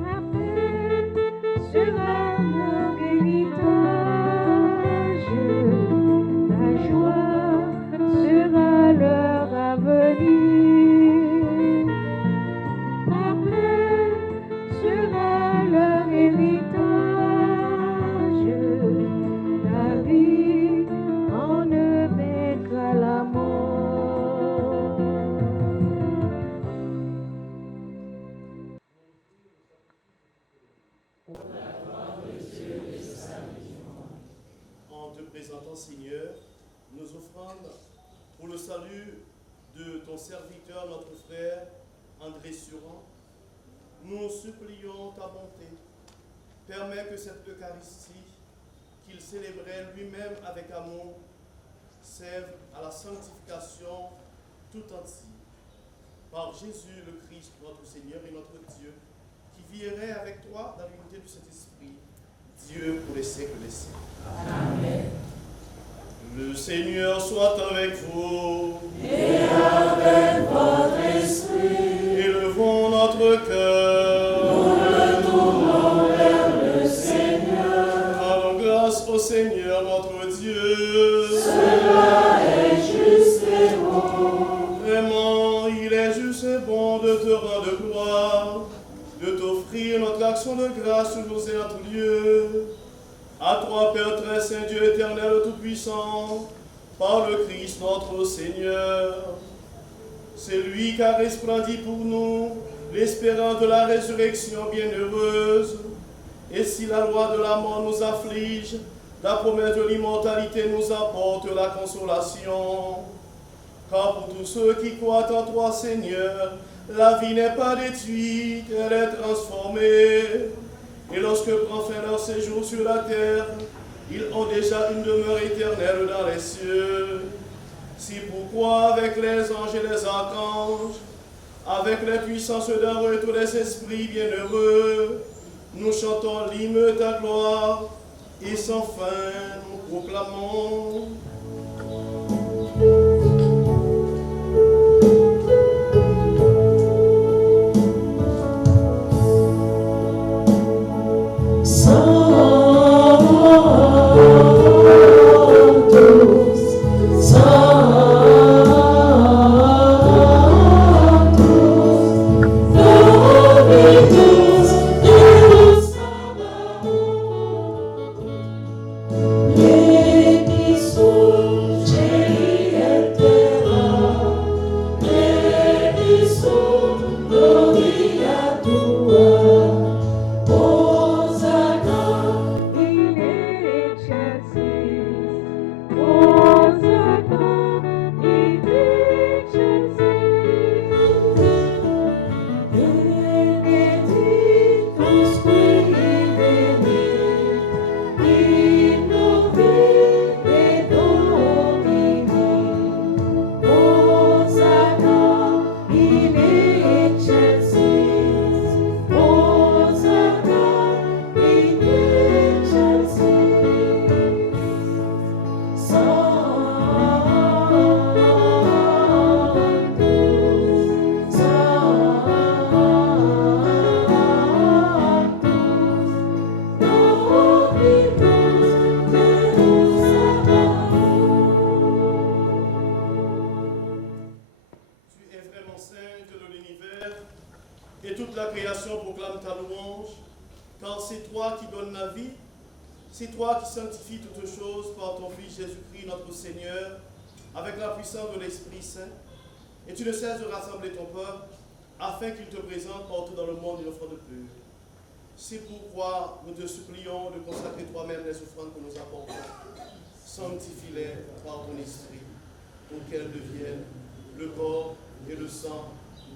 La paix sera leur héritage. La joie sera leur avenir. La paix sera leur héritage. La vie en ne vaincra la mort. En te présentant, Seigneur, nos offrandes pour le salut de ton serviteur, notre frère André Suran, nous supplions ta bonté. Permets que cette Eucharistie qu'il célébrait lui-même avec amour serve à la sanctification tout entière. Par Jésus le Christ, notre Seigneur et notre Dieu, qui vierait avec toi dans l'unité du Saint-Esprit, Dieu pour les siècles des siècles. Amen. Le Seigneur soit avec vous. Et avec votre esprit. Élevons notre cœur. Nous le tournons vers le Seigneur. Rendons grâce au Seigneur notre Dieu. Cela est juste et bon. Vraiment, il est juste et bon de te rendre gloire, de t'offrir notre action de grâce toujours et en tout lieu. À toi, Père très saint, Dieu éternel, tout-puissant, par le Christ notre Seigneur. C'est lui qui a resplendi pour nous l'espérance de la résurrection bienheureuse. Et si la loi de la mort nous afflige, la promesse de l'immortalité nous apporte la consolation. Car pour tous ceux qui croient en toi, Seigneur, la vie n'est pas détruite, elle est transformée. Et lorsque prend fin leur séjour sur la terre, ils ont déjà une demeure éternelle dans les cieux. C'est pourquoi, avec les anges et les archanges, avec les puissances d'heureux et tous les esprits bienheureux, nous chantons l'hymne ta gloire, et sans fin nous proclamons. Gloria tua, Hosanna. c'est toi qui donnes la vie, c'est toi qui sanctifies toutes choses par ton Fils Jésus-Christ, notre Seigneur, avec la puissance de l'Esprit Saint. Et tu ne cesses de rassembler ton peuple, afin qu'il te présente partout dans le monde une offrande pure. C'est pourquoi nous te supplions de consacrer toi-même les offrandes que nous apportons. Sanctifie-les par ton Esprit, pour qu'elles deviennent le corps et le sang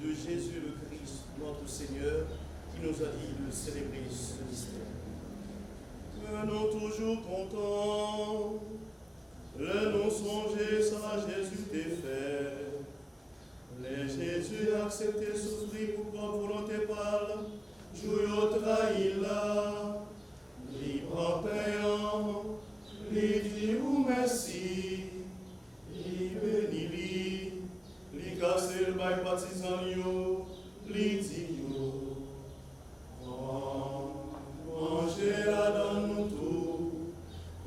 de Jésus le Christ, notre Seigneur, qui nous a dit de célébrer ce mystère. Venons toujours contents, le non songer à Jésus défait. Les Jésus accepté souffrir pour propre volonté parle, jouillot trahi là, li prend payant, li dit ou merci, li béni li casse le bail partisan yo, li dit yo. Manger la dans nous tout,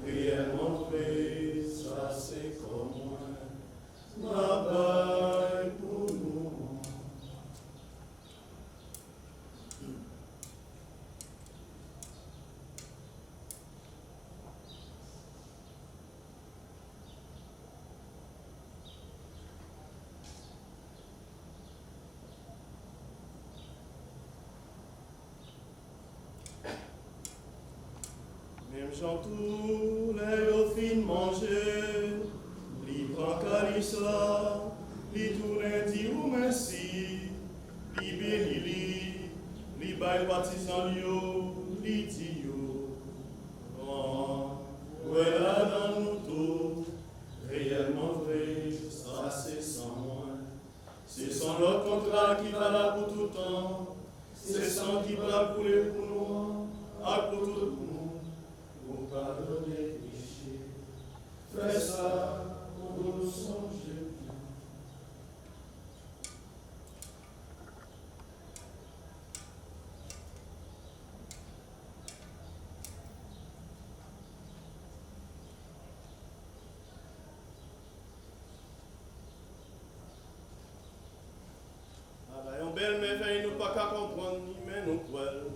réellement fait, ça c'est comme moi, ma baille pour nous. Même Jean tout les dauphines manger, li prend calice là, li tourne dit ou merci, li béni li bail partisan yo, li dit yo. Voilà dans nous tous, réellement vrai, ça c'est sans moi. C'est sans notre contrat qui va là pour tout temps, c'est sans qui va couler pour nous, à pour tout le monde. Pour pardonner les péchés, fais ça pour nous songer. On belle merveille, nous pas qu'à comprendre, mais nous croyons.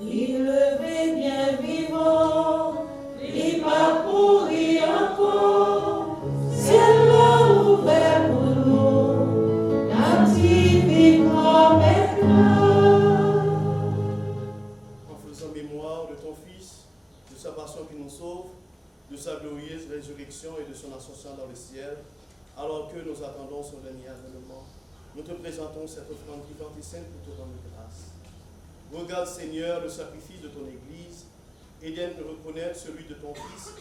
Il levé bien vivant, il pas pourri encore, ciel ouvert pour nous, activement maintenant. En faisant mémoire de ton Fils, de sa passion qui nous sauve, de sa glorieuse résurrection et de son ascension dans le ciel, alors que nous attendons son dernier avènement, nous te présentons cette offrande vivante et sainte pour te rendre grâce. Regarde, Seigneur, le sacrifice de ton Église et viens de reconnaître celui de ton Fils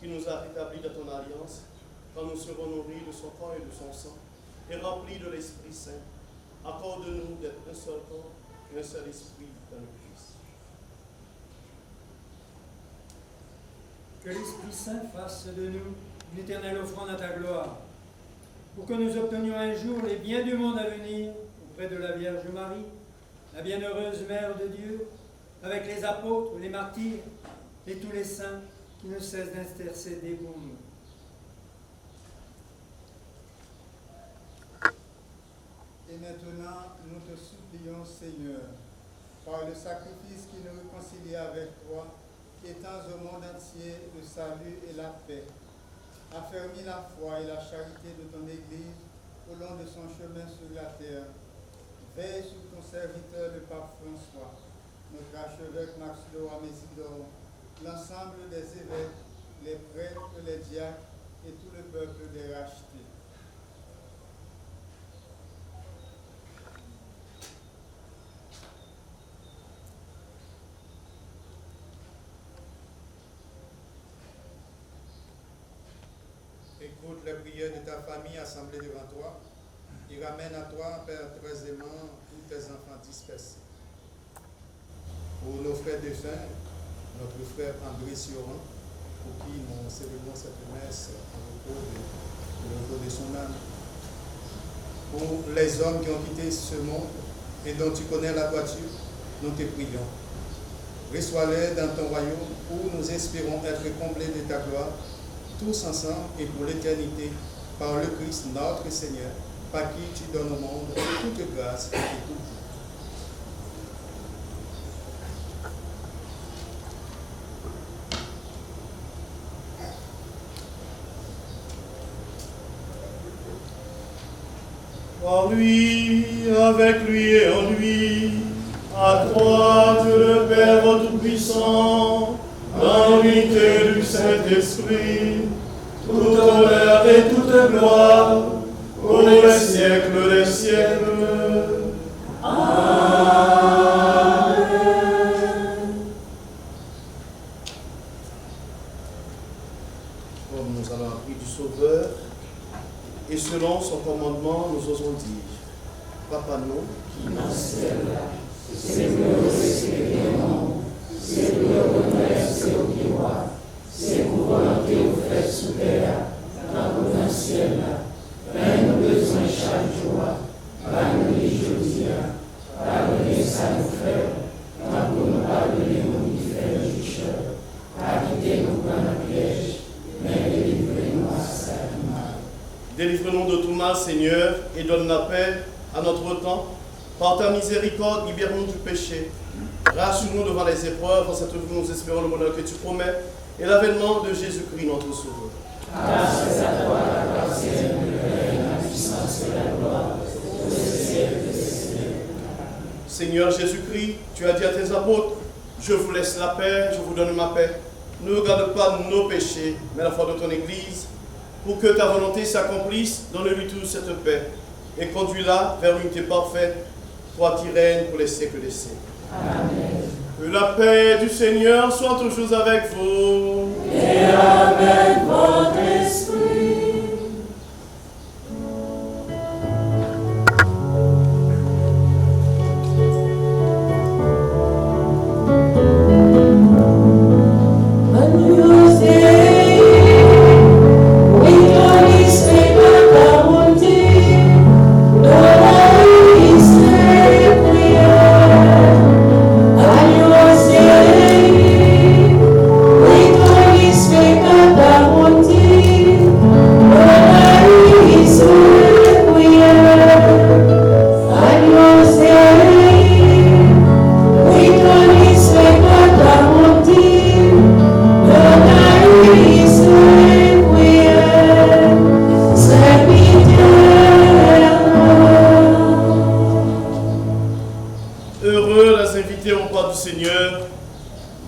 qui nous a rétablis dans ton alliance quand nous serons nourris de son corps et de son sang et remplis de l'Esprit Saint. Accorde-nous d'être un seul corps et un seul esprit dans le Christ. Que l'Esprit Saint fasse de nous une éternelle offrande à ta gloire, pour que nous obtenions un jour les biens du monde à venir auprès de la Vierge Marie, la bienheureuse Mère de Dieu, avec les apôtres, les martyrs et tous les saints qui ne cessent d'intercéder pour nous. Et maintenant, nous te supplions, Seigneur, par le sacrifice qui nous réconcilie avec toi, étends au monde entier le salut et la paix. Affermis la foi et la charité de ton Église au long de son chemin sur la terre. Veille sur ton serviteur, le pape François, notre archevêque Maxilo Amésidore, l'ensemble des évêques, les prêtres, les diacres et tout le peuple des rachetés. Écoute les prières de ta famille assemblée devant toi et ramène à toi, Père très aimant, tous tes enfants dispersés. Pour nos frères défunts, notre frère André Sioran, pour qui nous célébrons cette messe en repos de son âme. Pour les hommes qui ont quitté ce monde et dont tu connais la toiture, nous te prions. Reçois-les dans ton royaume où nous espérons être comblés de ta gloire, tous ensemble et pour l'éternité, par le Christ notre Seigneur, par qui tu donnes au monde toute grâce et tout bien. Par lui, avec lui et en lui, à toi, Dieu le Père Tout-Puissant, dans l'unité du Saint-Esprit, toute honneur et toute gloire, pour les siècles des siècles. Amen. Comme nous allons appris du Sauveur, et selon son commandement, nous osons dire, Papa nous, qui dans le ciel, c'est pour volonté au fait sous terre, dans le ciel, mais nous besoin chaque jour, pardonnez aujourd'hui, pardonnez ça nous fait, tant pour nous pardonner nous qui fait le pécheur, pas quitter nous dans le piège, mais délivrez-nous à ça du mal. Délivre-nous de tout mal, Seigneur, et donne la paix à notre temps. Par ta miséricorde, libère-nous du péché. Rassure-nous devant les épreuves. En cette vie, nous espérons le bonheur que tu promets et l'avènement de Jésus-Christ, notre Sauveur. Grâce à toi, la gloire, Seigneur, la puissance et la gloire, pour les siècles des siècles. Seigneur Jésus-Christ, tu as dit à tes apôtres, je vous laisse la paix, je vous donne ma paix. Ne regarde pas nos péchés, mais la foi de ton Église, pour que ta volonté s'accomplisse, donne-lui toute cette paix et conduis-la vers l'unité parfaite, toi qui règnes pour les siècles des siècles. Amen. Que la paix du Seigneur soit toujours avec vous. Et avec votre esprit.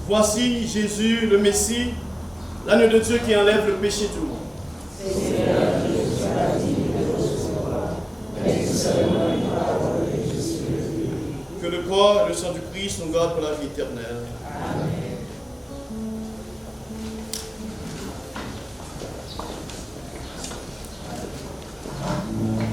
Voici Jésus, le Messie, l'agneau de Dieu qui enlève le péché du monde. Seigneur, Jésus a dit de recevoir, mais seulement une parole de Jésus. Que le corps et le sang du Christ nous gardent pour la vie éternelle. Amen. Amen.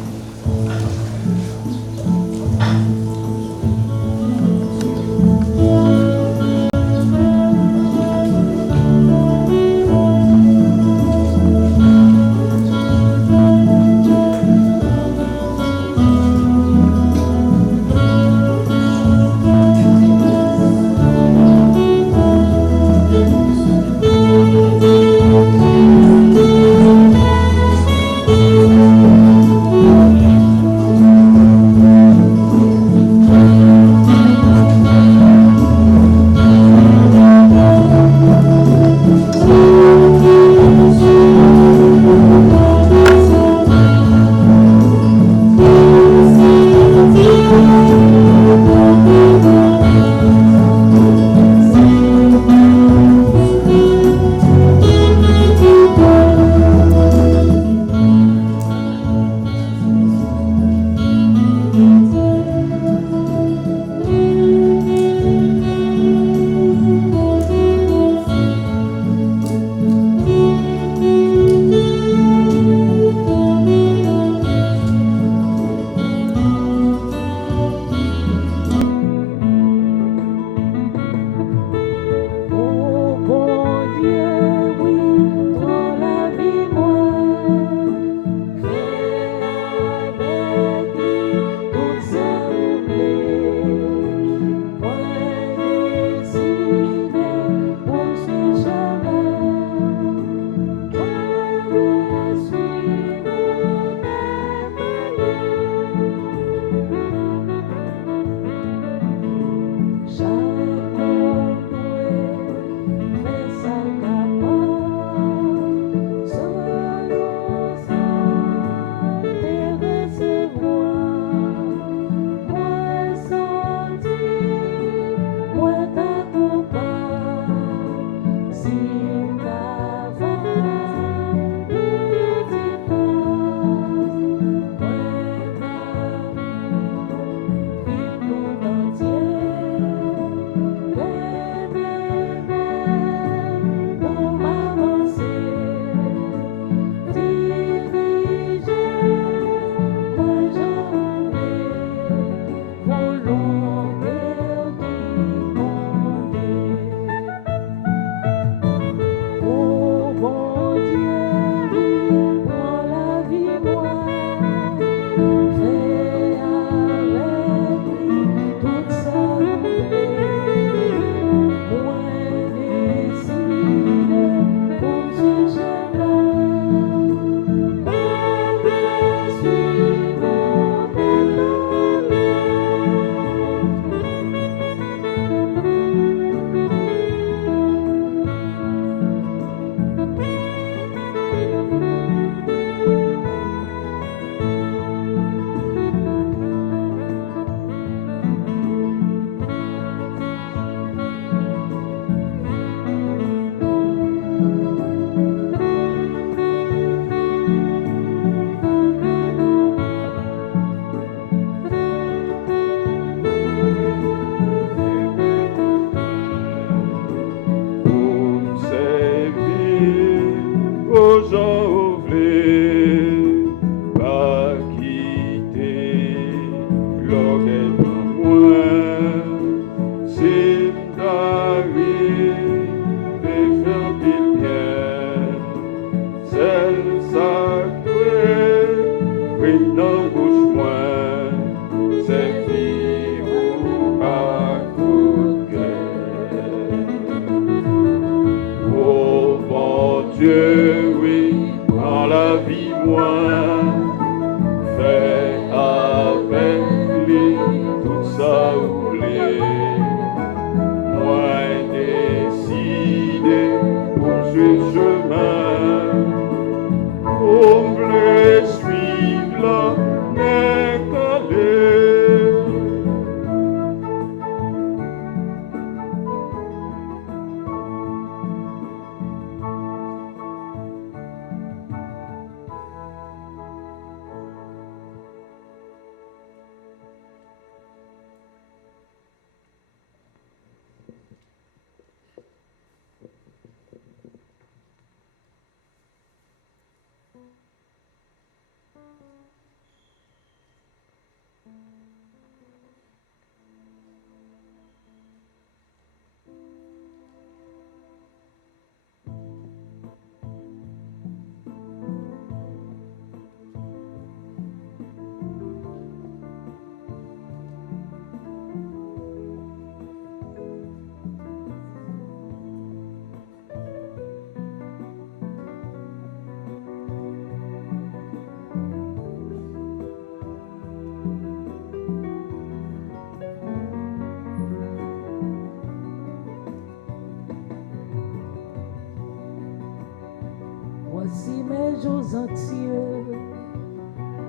Voici mes jours entiers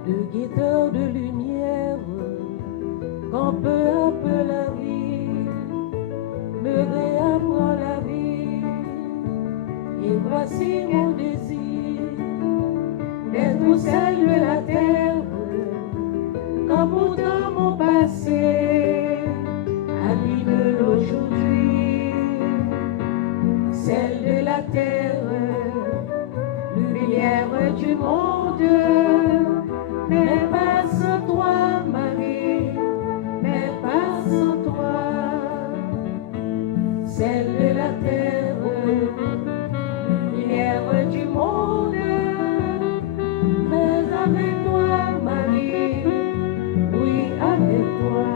de guetteur de lumière, quand peu à peu la vie me réapprend la vie. Et voici mon désir d'être celle de la terre, quand pourtant mon passé abîme l'aujourd'hui. Celle de la terre, lumière du monde, mais pas sans toi, Marie, mais pas sans toi. Celle de la terre, lumière du monde, mais avec toi, Marie, oui, avec toi.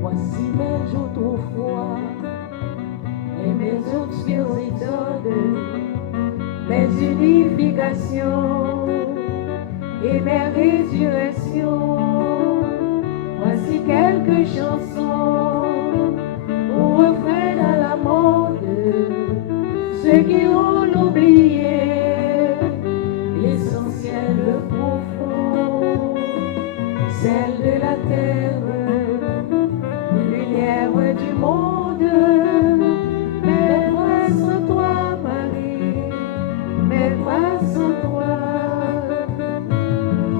Voici mes jours trop froids et mes obscurs étoiles, mes unifications et mes résurrections. Voici quelques chansons au refrain à la mode, ceux qui ont oublié l'essentiel, le profond, celle de la terre, lumière du monde, mais pas sans toi, Marie, mais pas sans toi.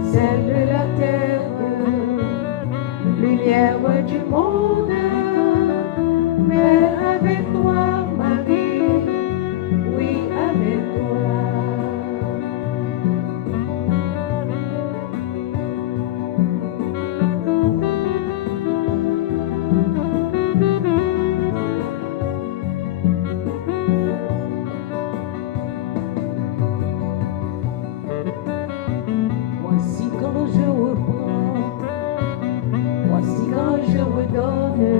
Celle de la terre, lumière du monde, mais avec toi, Marie, oui, avec toi. Voici quand je reprends, voici quand je redonne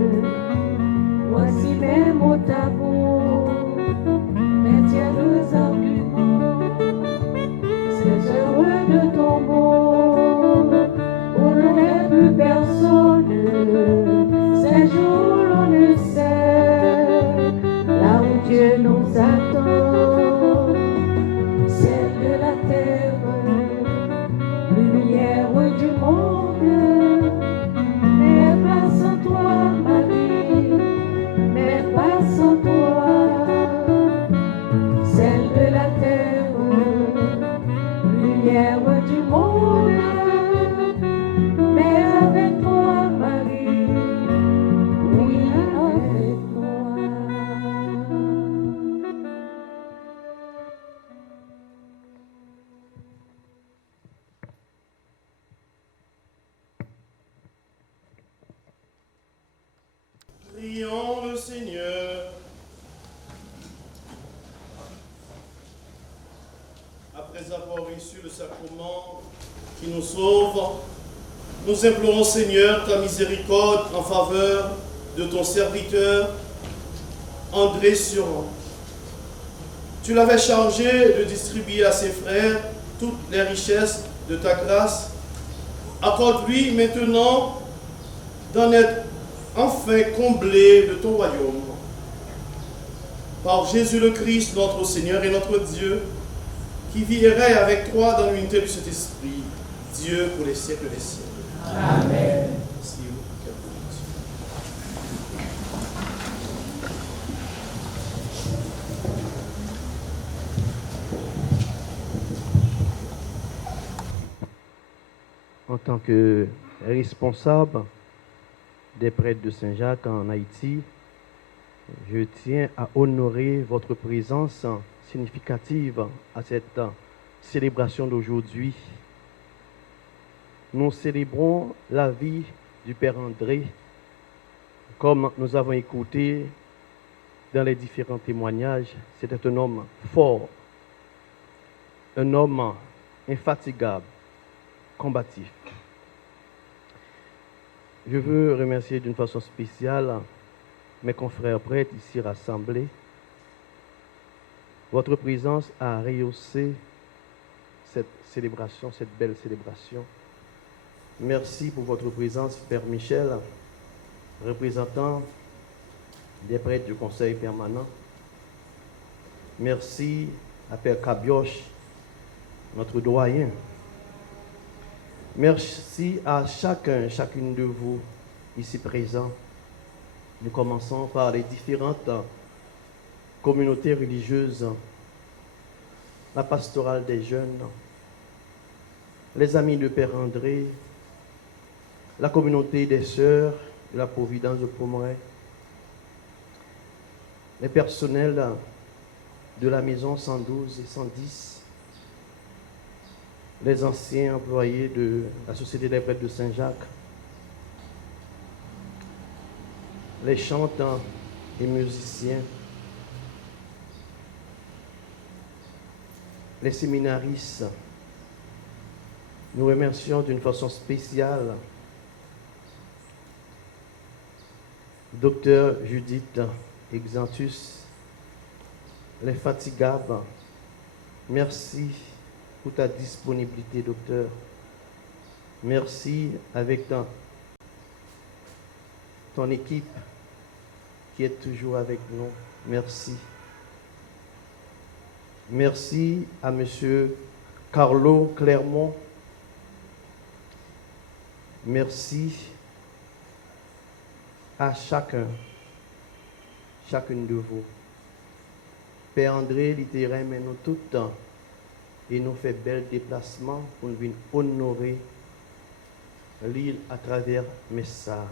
sacrement qui nous sauve, nous implorons, Seigneur, ta miséricorde en faveur de ton serviteur André Suron. Tu l'avais chargé de distribuer à ses frères toutes les richesses de ta grâce. Accorde-lui maintenant d'en être enfin comblé de ton royaume. Par Jésus le Christ, notre Seigneur et notre Dieu, qui vit et règne avec toi dans l'unité du Saint-Esprit, Dieu pour les siècles des siècles. Amen. En tant que responsable des prêtres de Saint-Jacques en Haïti, je tiens à honorer votre présence significative à cette célébration d'aujourd'hui. Nous célébrons la vie du Père André, comme nous avons écouté dans les différents témoignages. C'était un homme fort, un homme infatigable, combatif. Je veux remercier d'une façon spéciale mes confrères prêtres ici rassemblés. Votre présence a rehaussé cette célébration, cette belle célébration. Merci pour votre présence, Père Michel, représentant des prêtres du Conseil permanent. Merci à Père Cabioche, notre doyen. Merci à chacune de vous ici présents. Nous commençons par les différentes communautés religieuses, la pastorale des jeunes, les amis de Père André, la communauté des sœurs de la Providence de Pomeray, les personnels de la maison 112 et 110, les anciens employés de la Société des prêtres de Saint-Jacques, les chanteurs et musiciens, les séminaristes. Nous remercions d'une façon spéciale Docteur Judith Exantus, les fatigables. Merci pour ta disponibilité, docteur. Merci avec ton équipe qui est toujours avec nous. Merci. Merci à monsieur Carlo Clermont. Merci à chacune de vous. Père André, littéraire, mais nous tout le temps, et nous fait bel déplacement pour nous venir honorer l'île à travers Messa.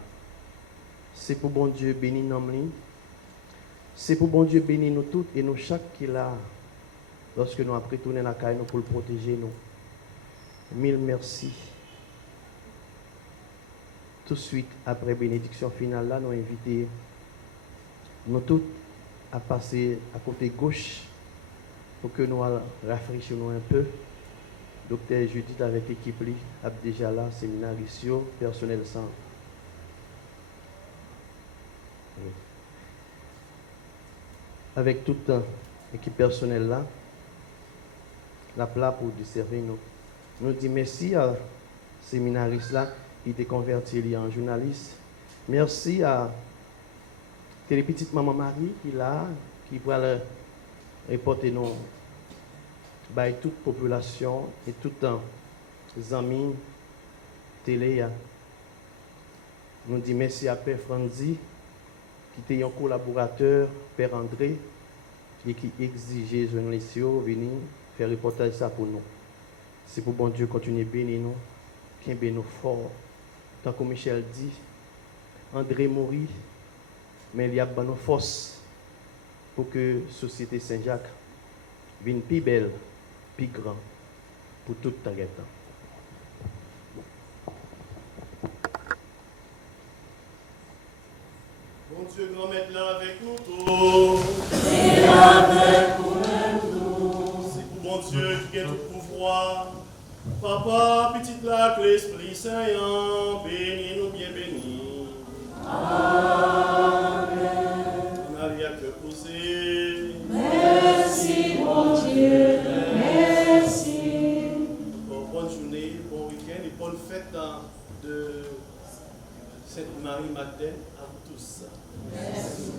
C'est pour bon Dieu béni nous. C'est pour bon Dieu béni nous toutes et nous chaque qui là, lorsque nous avons retourné la caille pour le protéger nous. Mille merci. Tout de suite, après bénédiction finale, là, nous invitons nous tous à passer à côté gauche pour que nous rafraîchissions un peu. Docteur Judith avec l'équipe, déjà là, séminariste, personnel sans. Avec toute l'équipe personnelle là, la plat pour desservir nous. Nous disons merci à séminariste là. Il était converti en journaliste. Merci à les petites maman Marie qui là, qui va reporter nous, by toute population et tout les amis télé. Nous disons merci à Père Franzi, qui était un collaborateur, Père André, et qui exigeait les journalistes de venir faire reportage ça pour nous. C'est pour bon Dieu continuer à bénir nous, qui est nous fort. Tant que Michel dit, André mourit, mais il y a une force pour que la Société Saint-Jacques vienne plus belle, plus grande, pour tout le temps. Bon Dieu, grand maître là avec nous tous. Et avec nous tous. C'est pour bon Dieu qui a tout pouvoir, Papa, petite lac, l'Esprit Saint, bénis-nous, bien bénis. Amen. On n'a rien que poser. Merci, mon Dieu, merci. Bonne journée, bon week-end et bonne fête de Sainte Marie-Madeleine à vous tous. Merci.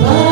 Bye.